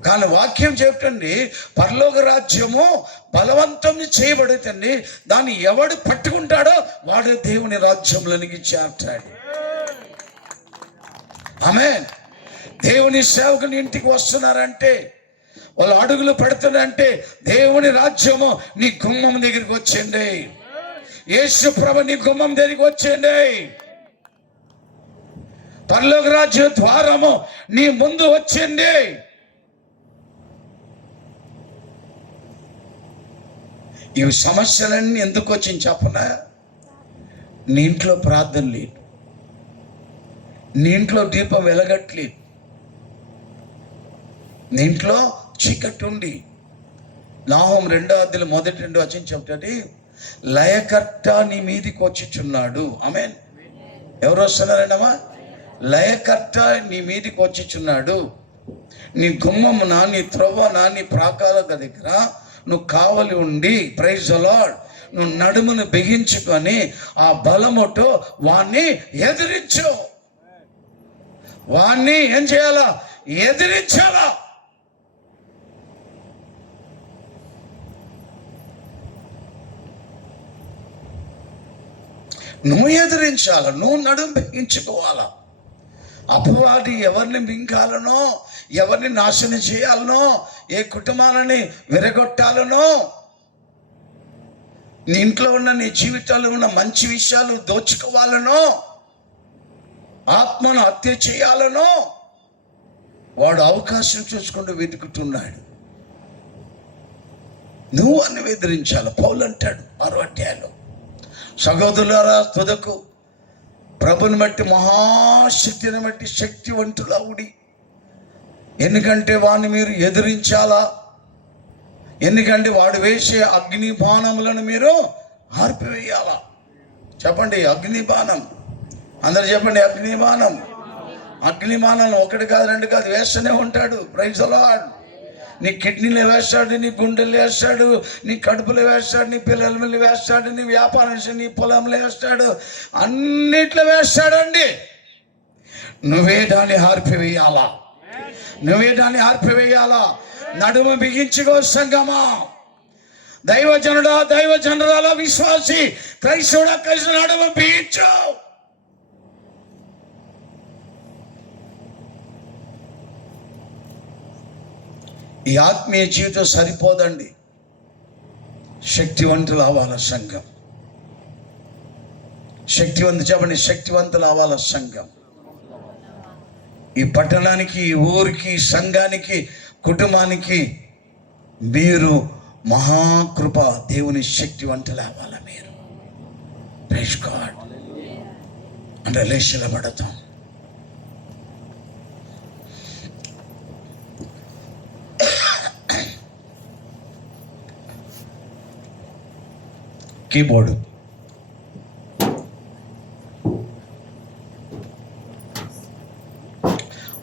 కానీ వాక్యం చెప్తుంది, పరలోక రాజ్యము బలవంతం చేయబడుతుంది, దాన్ని ఎవడు పట్టుకుంటాడో వాడు దేవుని రాజ్యంలోనికి చేర్చాడు. ఆమేన్. దేవుని సేవకుని ఇంటికి వస్తున్నారంటే, వాళ్ళు అడుగులు పెడుతున్నారంటే దేవుని రాజ్యము నీ గుమ్మం దగ్గరికి వచ్చింది. యేసు ప్రభు నీ గుమ్మం దగ్గరికి వచ్చింది. పరలోక రాజ్య ద్వారము నీ ముందు వచ్చింది. ఇవి సమస్యలన్నీ ఎందుకు వచ్చింది చెప్పనా? నీ ఇంట్లో ప్రార్థన లేదు, నీ ఇంట్లో దీపం వెలగట్లేదు, నీ ఇంట్లో చీకటి ఉండి. నాహూము 2:1 చెప్తాడు, లయకర్త నీ మీదికి వచ్చిచున్నాడు. ఆమేన్. ఎవరు వస్తున్నారండమ్మా? లయకర్త నీ మీదికి వచ్చిచున్నాడు. నీ గుమ్మమున, నీ త్రవ్వన, నీ ప్రాకార దగ్గర నువ్వు కావలి ఉండి, ప్రైజ్ ది లార్డ్, నువ్వు నడుమును బిగించుకొని ఆ బలముతో వాణ్ణి ఎదిరించు. వాణ్ణి ఏం చేయాలా? ఎదిరించాలా. నువ్వు ఎదిరించాల, నువ్వు నడుము బిగించుకోవాలా. అపవాది ఎవరిని మింగాలనో, ఎవరిని నాశనం చేయాలనో, ఏ కుటుంబాలని విరగొట్టాలనో, నీ ఇంట్లో ఉన్న, నీ జీవితంలో ఉన్న మంచి విషయాలు దోచుకోవాలనో, ఆత్మను హత్య చేయాలనో వాడు అవకాశం చూసుకుంటూ వెతుకుతున్నాడు. నువ్వు అన్ని ఎదిరించాలి. పౌలు అంటాడు 6వ అధ్యాయంలో, సహోదరులారా, తుదకు ప్రభుని బట్టి మహాశక్తిని బట్టి శక్తివంతులవుడి. ఎందుకంటే వాడిని మీరు ఎదిరించాలా. ఎందుకంటే వాడు వేసే అగ్ని బాణములను మీరు ఆర్పివేయాలా. చెప్పండి, అగ్ని బాణం. అందరు చెప్పండి, అగ్ని బాణం. అగ్ని బాణం 1 కాదు 2 కాదు వేస్తూనే ఉంటాడు. Praise the Lord. నీ కిడ్నీలో వేస్తాడు, నీ గుండెల్లో వేస్తాడు, నీ కడుపులో వేస్తాడు, నీ పిల్లల మీద వేస్తాడు, నీ వ్యాపారం నీ పొలంలో వేస్తాడు, అన్నిట్లో వేస్తాడండి. నువ్వే దాన్ని ఆర్పివేయాలా. నువ్వే దాన్ని ఆర్పివేయాలా. నడుము బిగించుకో సంగమా. దైవజనుడా, దైవజనురాల, విశ్వాసి, క్రైస్తవుడా, కలిసి నడుము బిగించు. ఈ ఆత్మీయ జీవితం సరిపోదండి, శక్తివంతులు అవ్వాల సంఘం. చెప్పండి, శక్తివంతులు అవ్వాల సంఘం. ఈ పట్టణానికి, ఈ ఊరికి, సంఘానికి, కుటుంబానికి మీరు మహాకృప, దేవుని శక్తివంతులు అవ్వాలి. మీరు ప్రైజ్ గాడ్ అంటే లేశలబడతాం. కీబోర్డు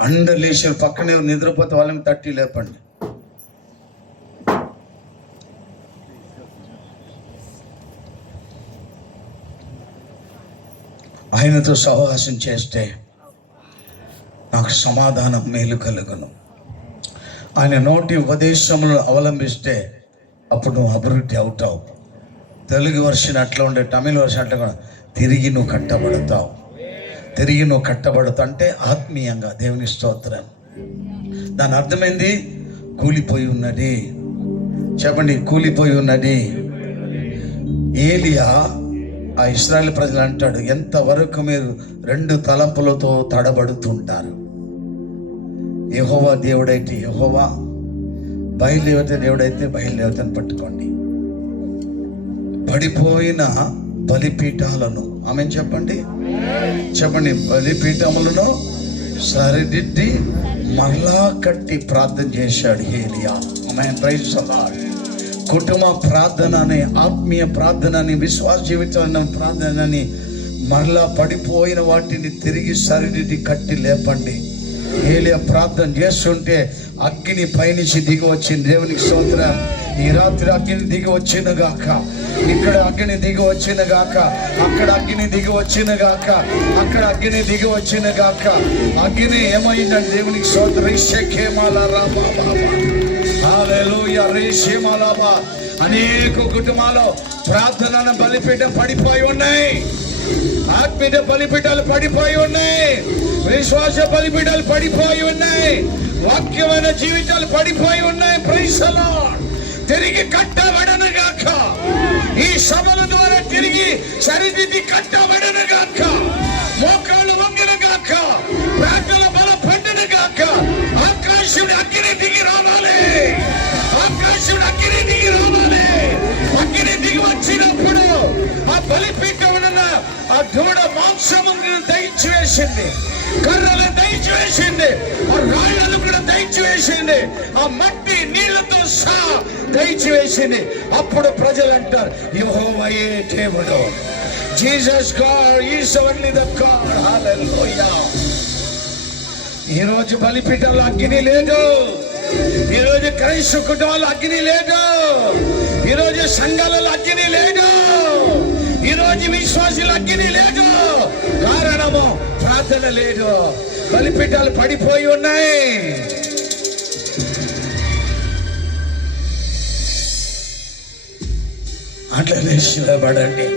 అందరు లేచారు. పక్కనే నిద్రపోతే వాళ్ళని తట్టి లేపండి. ఆయనతో సహవాసం చేస్తే నాకు సమాధానం, మేలు కలుగును. ఆయన నోటి ఉపదేశములను అవలంబిస్తే అప్పుడు నువ్వు అభివృద్ధి అవుతావు. తెలుగు వర్షన్ అట్లా ఉండే, తమిళ వర్షన్ అట్లా కూడా, తిరిగి నువ్వు కట్టబడతావు. తిరిగి నువ్వు కట్టబడతావు అంటే ఆత్మీయంగా. దేవుని స్తోత్రం. దాని అర్థమైంది, కూలిపోయి ఉన్నది. చెప్పండి, కూలిపోయి ఉన్నది. ఏలియా ఆ ఇశ్రాయేలు ప్రజలు అంటాడు, ఎంతవరకు మీరు 2 తలంపులతో తడబడుతుంటారు. యెహోవా దేవుడైతే యెహోవా, బయలుదేవత దేవుడైతే బయలుదేవతను పట్టుకోండి. పడిపోయిన బలిపీఠాలను, ఆమె చెప్పండి, బలిపీఠములను సరిదిద్ది మరలా కట్టి ప్రార్థన చేశాడు ఏలియా. ఆమేన్. Praise the Lord. కుటుంబ ప్రార్థనని, ఆత్మీయ ప్రార్థనని, విశ్వాస జీవితం ప్రార్థనని, మరలా పడిపోయిన వాటిని తిరిగి సరిదిద్ది కట్టి లేపండి. ఏలియా ప్రార్థన చేస్తుంటే అగ్ని పైనుంచి దిగి వచ్చింది. దేవునికి స్తోత్రం. ఈ రాత్రి అగ్ని దిగి వచ్చిన గాక, ఇక్కడ అగ్ని దిగి వచ్చిన గాక, అక్కడ అగ్ని దిగి వచ్చిన గాక, అక్కడ అగ్ని దిగి వచ్చిన గాక. అగ్ని ఏమైందంటే దేవునికి స్తోత్రం. అనేక కుటుంబాలు ప్రార్థనను బలిపీఠం పడిపోయి ఉన్నాయి. ఆత్మీయ బలిపీఠాలు పడిపోయి ఉన్నాయి. విశ్వాస బలిపీఠాలు పడిపోయి ఉన్నాయి. వాక్యమైన జీవితాలు పడిపోయి ఉన్నాయి. Praise the Lord. తిరిగి కట్టబడను గాక. ఈ సభల ద్వారా తిరిగి సరిదిద్ది కట్టబడను గాక. మోకాళ్ళు వంగిన గాక. ప్రార్థన బల పండును గాక. ఆకాశుడి అగ్ని దిగి రావాలి. ఆకాశుడి అగ్ని దిగి రావాలి. అగ్ని కర్రలు దయచేసింది, ఆ రాళ్లను కూడా దయచేసింది, ఆ మట్టి నీళ్లతో సహా దయచేసింది. అప్పుడు ప్రజలు అంటారు, యెహోవాయే దేవుడు. Jesus God is only the God. Hallelujah. ఈరోజు బలిపీఠంలో అగ్ని లేదు, ఈరోజు క్రైస్తవ కుటుంబాలు అగ్ని లేదు, ఈరోజు సంఘాలలో అగ్ని లేదు, ఈరోజు విశ్వాసులు అగ్ని లేదు. కారణము ప్రార్థన లేదు, బలిపీఠాలు పడిపోయి ఉన్నాయి. అట్లనే శిలబడండి.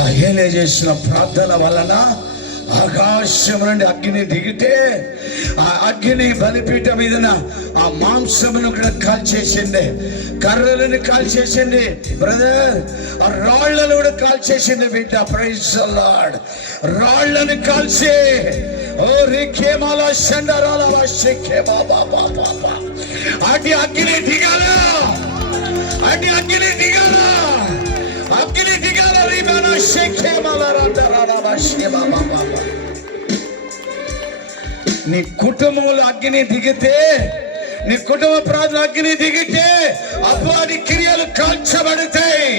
ఆ ఏలే చేసిన ప్రార్థన వలన ఆకాశం నుండి అగ్ని దిగితే ఆ అగ్ని బలిపీఠం మీదన ఆ మాంసమును కూడా కాల్చేసింది, కర్రలను కాల్చేసింది బ్రదర్, ఆ రాళ్లను కూడా కాల్చేసింది బిడ్డ. Praise the Lord. రాళ్లను కాల్చి ఓ రికేమాల షండరాల వశికే బాబా బాబా అటి అగ్ని దిగాల, అటి అగ్ని దిగాల, అగ్ని దిగాల. రిమాన షేకేమాల రండరాల వశికే బాబా బాబా. నీ కుటుంబంలో అగ్ని దిగితే, నీ కుటుంబ ప్రార్థన అగ్ని దిగితే అపవాది క్రియలు కాల్చబడతాయి.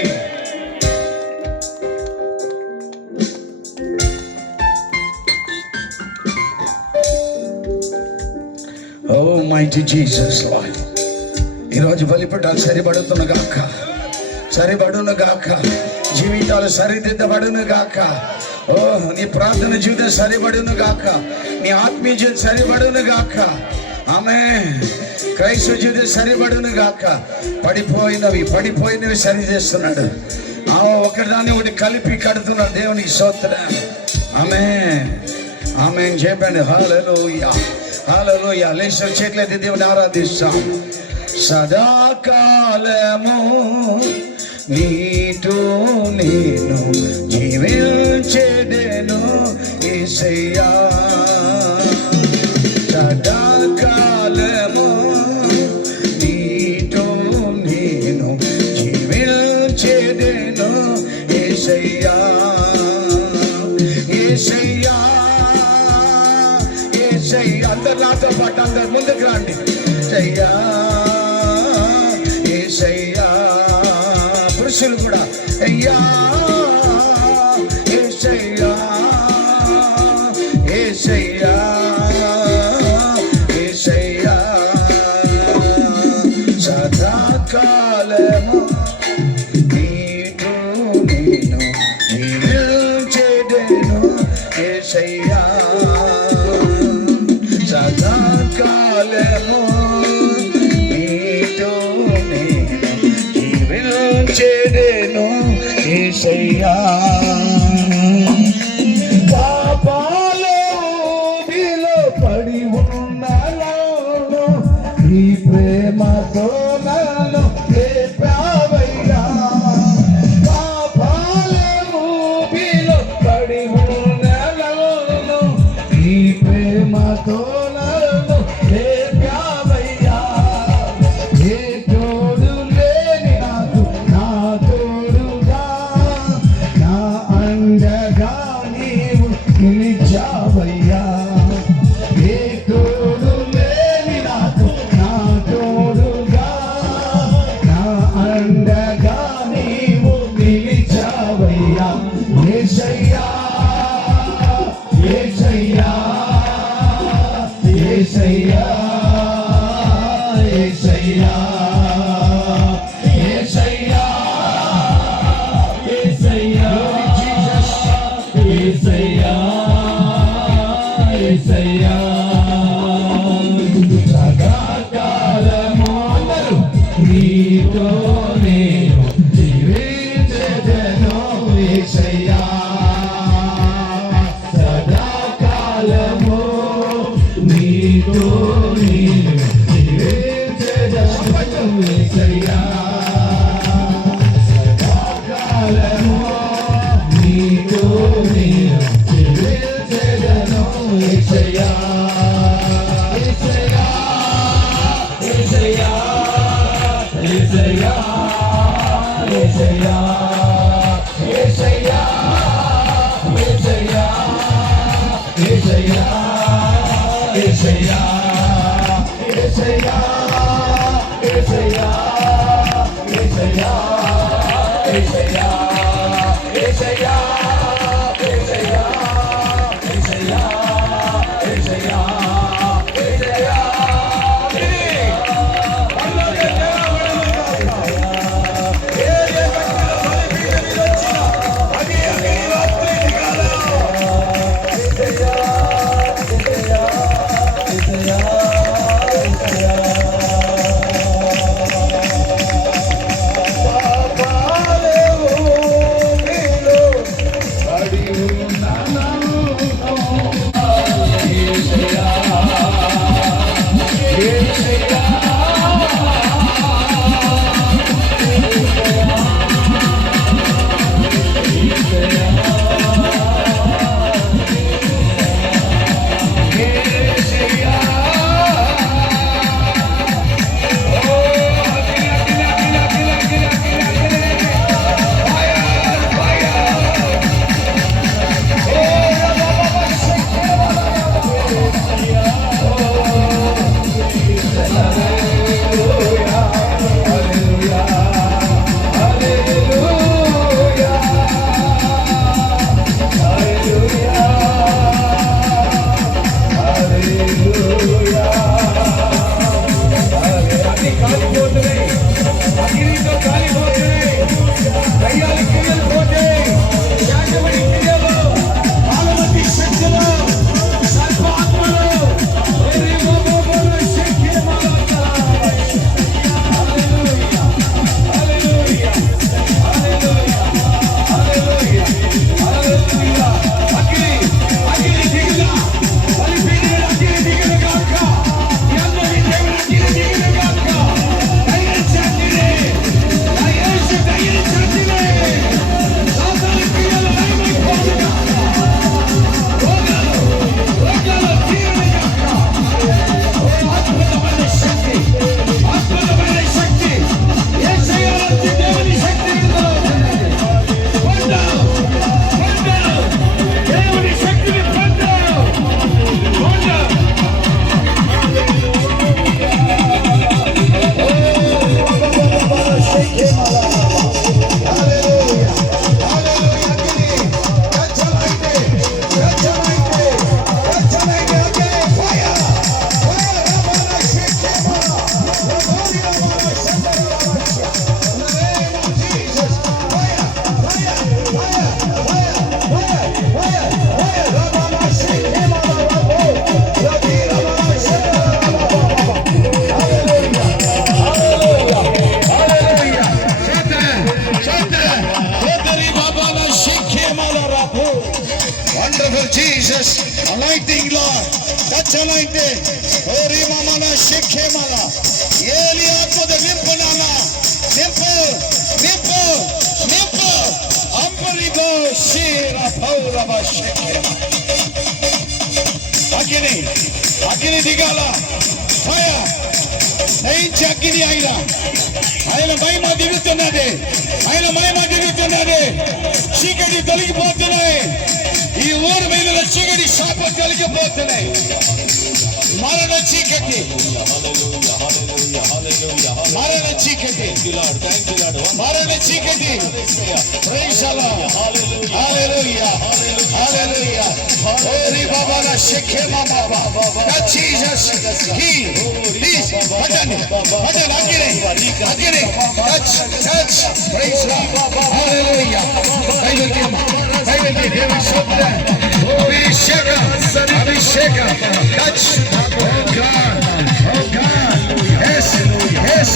ఓ మైటీ జీసస్ లార్డ్. ఈరోజు బలిపీఠాలు సరిపడుతున్న గాక, సరిపడును గాక, జీవితాలు సరిదిద్దబడును గాక. ఓ నీ ప్రార్థన జీవితం సరిపడును గాక, నీ ఆత్మీయ జీవితం సరిపడును గాక. ఆమేన్. క్రైస్తవ జీవితం సరిపడును గాక. పడిపోయినవి సరి చేస్తున్నాడు. ఒకదాన్ని ఒకటి కలిపి కడుతున్నాడు. దేవునికి స్తోత్రం. ఆమేన్, ఆమేన్ చెప్పండి. హల్లెలూయా, హల్లెలూయా. లేచి చేతులెత్తి దేవుని ఆరాధిస్తాం. సదాకాలము నీతో నేను జీవించెదను యేసయ్యా. సదాకాలము నీతో నేను జీవించెదను యేసయ్యా. యేసయ్యా, యేసయ్యా. అందరు నాతో పాటు, అందరు ముందుకు రండి. యేసయ్యా, యేసయ్యా. పురుషులు కూడా అయ్యా, యేసయ్యా, యేసయ్యా, యేసయ్యా. సదాకాలము నీతో నేను జీవించెదను యేసయ్యా. సదాకాలము నీతో నేను జీవించెదను యేసయ్యా. పాపాలోబిలో పడి ఉన్నాను, నీ ప్రేమతో నన్ను లేపావయ్యా. పాపాలోబిలో పడి ఉన్నాను, నీ ప్రేమతో నన్ను లేపావయ్యా. ఏ తోడు లేని నాకు నా తోడుగా, నా అండగా నీవు నిలిచావయ్యా. ఏ తోడు లేని నాకు నా తోడుగా, నా అండగా నీవు నిలిచావయ్యా. యేసయ్యా, యేసయ్యా, యేసయ్యా, యేసయ్యా, యేసయ్యా, యేసయ్యా. యేసయ్యా, యేసయ్యా. సదాకాలము అందరూ నీతో నేను జీవించెదను యేసయ్యా. సదాకాలము నీతో నేను జీవించెదను యేసయ్యా. సదాకాలము నీతో నేను జీవించెదను యేసయ్యా. యేసయ్యా, యేసయ్యా, యేసయ్యా, యేసయ్యా, యేసయ్యా, యేసయ్యా, Wonderful Jesus, anointing Lord, touch anointing. Ori mama na shikhe mala. Yeli atmada nimpu nana. Nimpu, nimpu, nimpu. Ambarigo shira paula ba shikhe. Agini, agini digala. Fire. Nainchi agini aira. ఆయన మహిమ దిగుతున్నది, ఆయన మహిమ దిగుతున్నది. చీకటి తొలగిపోతున్నాయి, ఈ ఊరు మీద చీకటి శాపం తొలగిపోతున్నాయి. మరణ చీకటి, మరణ చీకటి, మరణ చీకటి. Praise the Lord. Hallelujah, hallelujah. ఓరి బాబా నా షెకే మామా బాబా Jesus he this button button అగిరే touch touch. Praise the Lord. Hallelujah. దైవజనం శుద్ధ అభిషేక touch. Oh God, oh God, yes, yes.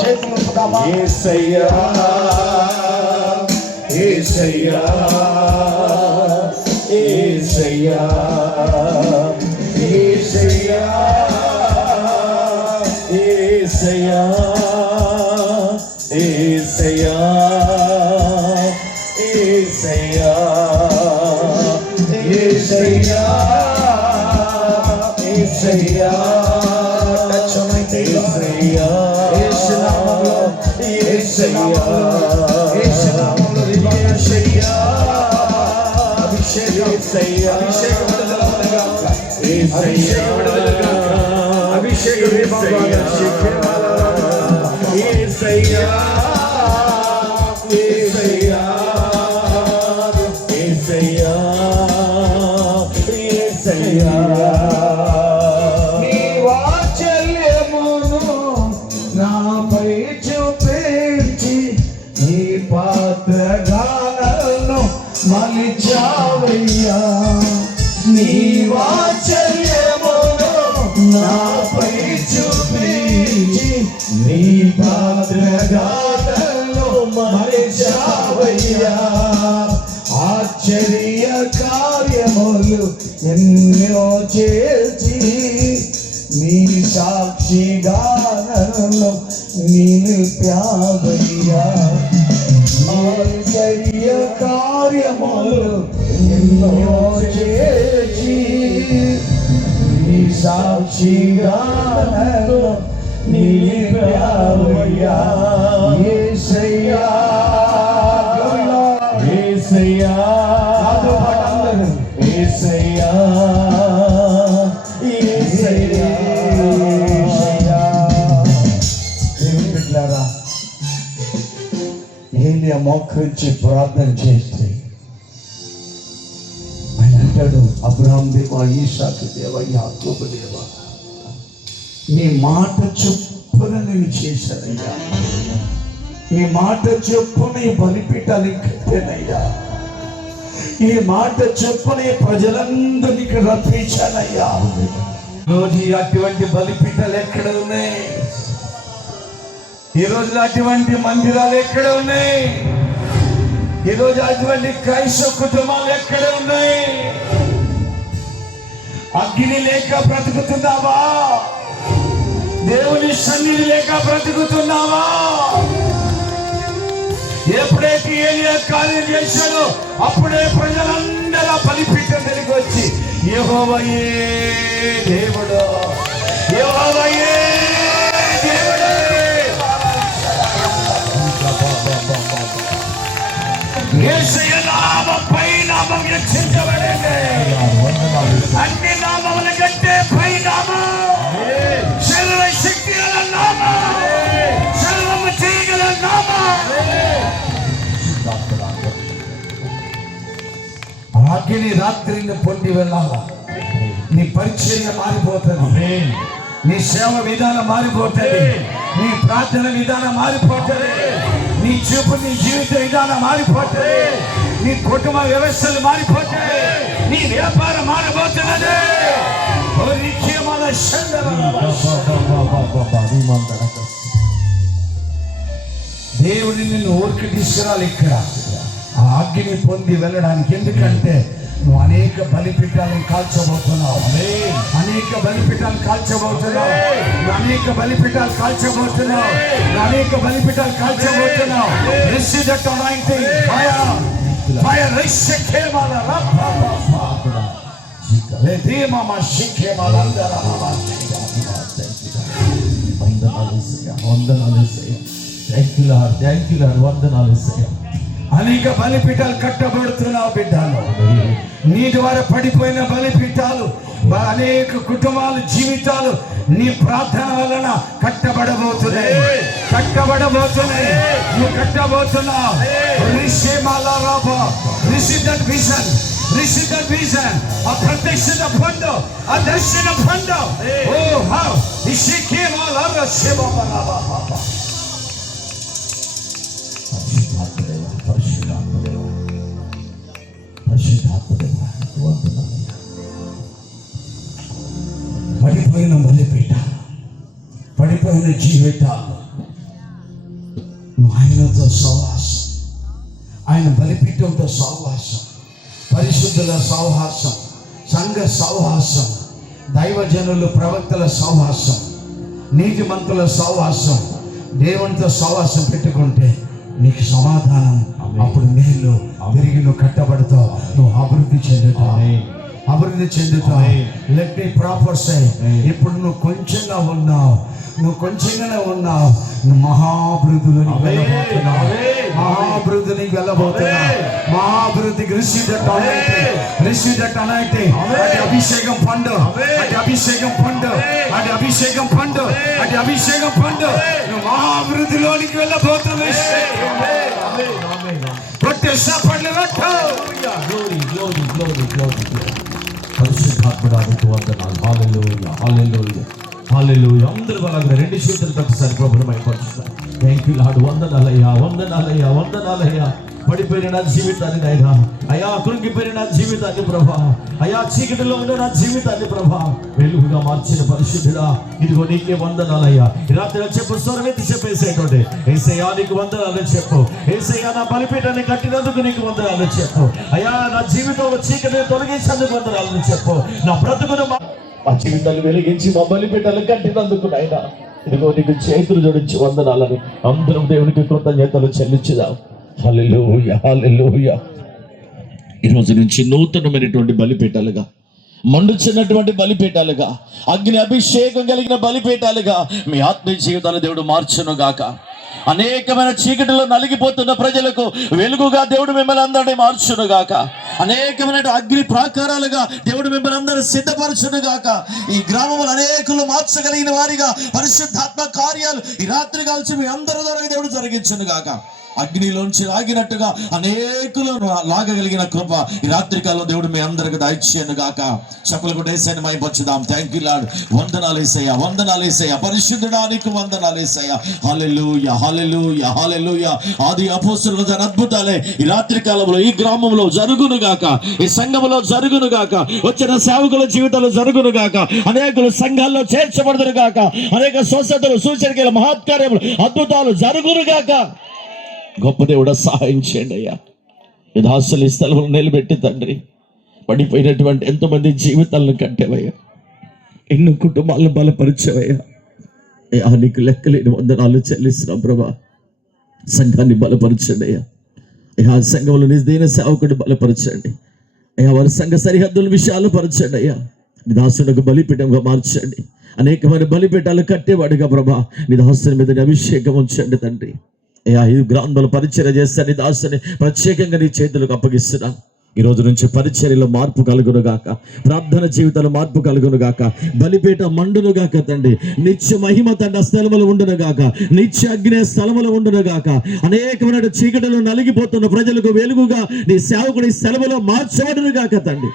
చేతులు ఊపుదామా? యేసయ్యా యేసయ్యా యేసయ్యా యేసయ్యా యేసయ్యా యేసయ్యా యేసయ్యా యేసయ్యా యేసయ్యా యేసయ్యా యేసు నామములో యేసయ్యా యేసు నామములో యేసయ్యా అభిషేకం అభిషేకం విడుదలగా యేసయ్యా అభిషేకం యేసయ్యా యేసయ్యా యేసయ్యా యేసయ్యా నీ వాత్సల్యమును నాపై చూపించి నీ పాత్రగానను మలిచావయ్యా నీ వాత్సల్యమును నాపై చూపించి నీ పాత్రగానను మలిచావయ్యా ఆశ్చర్య కార్యములు ఎన్నో చేసి నీ సాక్షిగా నన్ను నిలిపావయ్యా ఆశ్చర్య కార్యములు ఎన్నో చేసి నీ సాక్షిగా నన్ను నిలిపావయ్యా యేసయ్యా యేసయ్యా నాతో పాటు అందరూ యేసయ్యా యేసయ్యా దేవుని బిడ్డలారా ఏలియా మోకరించి ప్రార్థన చేస్తే ఆయన అంటాడు అబ్రహాం దేవా ఈసాకు దేవా యాకోబు దేవా నీ మాట చొప్పున నేను చేశానయ్యా నీ మాట చొప్పున ఈ బలిపీఠాలు కట్టానయ్యా ఈ మాట చొప్పున ఈ ప్రజలందరినీ రప్పించానయ్యా రోజు అటువంటి బలిపీఠాలు ఎక్కడ ఉన్నాయి ఈ రోజు అటువంటి మందిరాలు ఎక్కడ ఉన్నాయి ఈ రోజు అటువంటి క్రైస్తవ కుటుంబాలు ఎక్కడ ఉన్నాయి అగ్ని లేక బ్రతుకుతున్నావా దేవుని సన్నిధి లేక బ్రతుకుతున్నావా ఎప్పుడైతే ఏలియా కార్యం చేశాడో అప్పుడే ప్రజలందరూ బలిపీఠం దగ్గరికి వచ్చి యెహోవాయే దేవుడు యెహోవాయే దేవుడు యేసయ్య నామముపై నామం హెచ్చించబడింది అన్ని నామముల కంటే పై నామం సర్వ శక్తి గల నామం సర్వము చేయగల నామం అగ్ని రాత్రిని పొంది వెళ్ళాలా నీ పరిచర్య మారిపోతుంది నీ సేవ విధానం మారిపోతుంది నీ ప్రార్థన విధానం మారిపోతుంది నీ చూపు నీ జీవిత విధానం మారిపోతుంది నీ కుటుంబ వ్యవస్థలు మారిపోతాయి నీ వ్యాపారం మారిపోతున్నది దేవుడిని నిన్ను ఊరికి తీసుకురాలి ఇక్కడ ఆ అగ్ని పొంది వెళ్ళడానికి ఎందుకంటే నువ్వు అనేక బలిపీఠాలను కాల్చబోతున్నావు అనేక బలిపీఠాలు కాల్చబోతున్నావు అనేక బలిపీఠాలు కాల్చబోతున్నావు అనేక బలిపీఠాలు కాల్చబోతున్నావు receive that anointing fire fire rishikemal rapapa ledima mashikemal andara thank you Lord వందనాలు అనేక బలిపీఠాలు కట్టబడుతున్నావు బిడ్డలు నీ ద్వారా పడిపోయిన బలిపీఠాలు అనేక కుటుంబాల జీవితాలు నీ ప్రార్థన వలన కట్టబడబోతున్నాయి నువ్వు కట్టబోతున్నావు ఆ ప్రత్యక్షత పొందు ఆ దర్శన పొందు పడిపోయిన బలిపీఠ పడిపోయిన జీవితాలు నువ్వు ఆయనతో సహవాసం, ఆయన బలిపీఠంతో సహవాసం, పరిశుద్ధుల సహవాసం, సంఘ సహవాసం, దైవజనులు ప్రవక్తల సహవాసం, నీతిమంతుల సహవాసం, దేవునితో సహవాసం పెట్టుకుంటే నీకు సమాధానం, అప్పుడు మేలు తిరిగి నువ్వు కట్టబడతావు, నువ్వు అభివృద్ధి చెందుతావు. లెట్ మీ ప్రాపర్ సే, ఇప్పుడు నువ్వు కొంచెంగా ఉన్నావు, నువ్వు మహాభివృద్ధిలోకి వెళ్ళబోతున్నావు, మహాభివృద్ధికి రిసీవ్ దట్ anointing, అది అభిషేకం పండు, నువ్వు మహాభివృద్ధిలోనికి వెళ్ళబోతున్నావు. పరిశుద్ధాత్మడానికి వందనాలు. హల్లెలూయా, హల్లెలూయా, హల్లెలూయా. అందరూ అలాగే రెండు చేతులతో ఒకసారి ప్రభువుని మహిమపరుస్తారు. Thank you lord. వందనాలయ్యా. పడిపోయిన నా జీవితాన్ని నాయనా, అయ్యా కృంగిపోయిన నా జీవితాన్ని ప్రభా, అయ్యా చీకటిలో ఉన్న నా జీవితాన్ని ప్రభా వెలుగుగా మార్చిన పరిశుద్ధుడా, ఇదిగో నీకే వందనాలయ్యా. ఈ రాత్రి చెప్పు, స్వరమెత్తి చెప్పేసేటువంటి యేసయ్యా నీకు వందనాలు చెప్పు. యేసయ్యా నా బలిపీఠాన్ని కట్టినందుకు నీకు వందనాలు చెప్పు. అయ్యా నా జీవితంలో చీకటిని తొలగించేందుకు వందనాలు చెప్పు. నా బ్రతుకును మా జీవితాలు వెలిగించి మా బలిపీఠాలు కట్టినందుకు నాయనా, ఇదిగో నీకు చేతులు జోడించి వందనాలని అందరం దేవునికి కృతజ్ఞతలు చెల్లించుదాం. హల్లెలూయా, హల్లెలూయా. ఈరోజు నుంచి నూతనమైనటువంటి బలిపీఠాలుగా, మండుచున్నటువంటి బలిపీఠాలుగా, అగ్ని అభిషేకం కలిగిన బలిపీఠాలుగా మీ ఆత్మీయ జీవితాలు దేవుడు మార్చును గాక. అనేకమైన చీకటిలో నలిగిపోతున్న ప్రజలకు వెలుగుగా దేవుడు మిమ్మల్ని అందరినీ మార్చును గాక. అనేకమైన అగ్ని ప్రాకారాలుగా దేవుడు మిమ్మల్ని అందరూ సిద్ధపరచును గాక. ఈ గ్రామంలో అనేకులు మార్చగలిగిన వారిగా పరిశుద్ధాత్మ కార్యాలు ఈ రాత్రి కాల్చి మీ అందరి ద్వారా దేవుడు జరిగించును గాక. అగ్నిలోంచి లాగినట్టుగా అనేకులు లాగగలిగిన కృప ఈ రాత్రికాలంలో దేవుడు మీ అందరికి దయచేయను గాక. చప్పలు కూడా యేసయ్యని మహిమపరచుదాం. Thank you Lord. వందనాలు యేసయ్యా, పరిశుద్ధుడా నీకు వందనాలు యేసయ్యా. హల్లెలూయా, హల్లెలూయా, హల్లెలూయా. ఆది అపోస్తలుల అద్భుతాలే ఈ రాత్రికాలంలో ఈ గ్రామంలో జరుగును గాక, ఈ సంఘంలో జరుగును గాక, వచ్చిన సేవకుల జీవితాలు జరుగును గాక, అనేకులు సంఘాల్లో చేర్చబడుదురు గాక, అనేక స్వస్థతలు, సూచనలు, మహత్కార్యములు, అద్భుతాలు జరుగును గాక. గొప్ప దేవుడా సహాయం చేయండి అయ్యా. యథాస్థలి స్థలంలో నిలబెట్టి తండ్రి, పడిపోయినటువంటి ఎంతోమంది జీవితాలను కట్టేవయ్యా, ఎన్నో కుటుంబాలను బలపరిచేవయ్యా. అయ్యా నీకు లెక్కలేని వందనాలు చెల్లిస్తున్నాం ప్రభా. సంఘాన్ని బలపరచండి అయ్యా. అయ్యా సంఘంలో నిజదైన సేవకుడిని బలపరచండి అయ్యా. వారి సంఘ సరిహద్దుల విషయాలు పరచండి అయ్యా. నీ దాసునికి బలిపీఠంగా మార్చండి. అనేకమైన బలిపీఠాలు కట్టేవాడిగా ప్రభా నీ దాసుని మీద అభిషేకం ఉంచండి తండ్రి. అయ్యా ఈ గ్రామంలో పరిచర్య చేస్తాను, నీ దాసుని ప్రత్యేకంగా నీ చేతులకు అప్పగిస్తున్నాను. ఈ రోజు నుంచి పరిచర్యలో మార్పు కలుగును గాక, ప్రార్థన జీవితంలో మార్పు కలుగును గాక, బలిపీఠ మండును గాక తండ్రి. నిత్య మహిమ తండ్రి ఆ స్థలములు ఉండును గాక, నిత్య అగ్ని స్థలములు ఉండును గాక. అనేకమైన చీకటిలో నలిగిపోతున్న ప్రజలకు వెలుగుగా నీ సేవకుడి స్థలములో మార్చబడును గాక తండ్రి.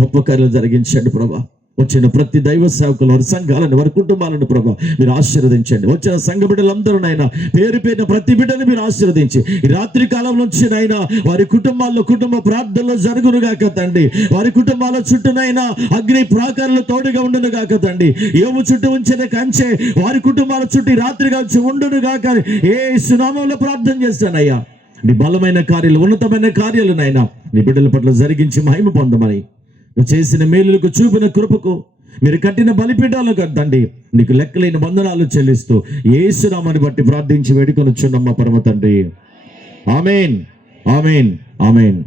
గొప్ప కార్యాలు జరిగించండి ప్రభా. వచ్చిన ప్రతి దైవ సేవకులు, వారి సంఘాలను, వారి కుటుంబాలను ప్రభా మీరు ఆశీర్వదించండి. వచ్చిన సంఘ బిడ్డలందరూ నాయన పేరు పేరున ప్రతి బిడ్డను మీరు ఆశీర్వదించి ఈ రాత్రి కాలం నుంచి నాయన వారి కుటుంబాల్లో కుటుంబ ప్రార్థనలో జరుగునుగాక తండ్రి. వారి కుటుంబాల చుట్టూనైనా అగ్ని ప్రాకారాలు తోడుగా ఉండును గాక తండ్రి. యోబు చుట్టూ ఉంచిన కంచె వారి కుటుంబాల చుట్టూ రాత్రి కాల్చి ఉండును గాక. యేసు నామములో ప్రార్థన చేస్తానయ్యా. నీ బలమైన కార్యాలు, ఉన్నతమైన కార్యాలు నాయన నీ బిడ్డల పట్ల జరిగించి మహిమ పొందమని, నువ్వు చేసిన మేలులకు చూపిన కృపకు, మీరు కట్టిన బలిపీఠాలకు తండ్రి నీకు లెక్కలేని వందనాలు చెల్లిస్తూ యేసు నామమును బట్టి ప్రార్థించి వేడుకొనుచున్నాం మా పరమ తండ్రి. ఆమేన్, ఆమేన్, ఆమేన్.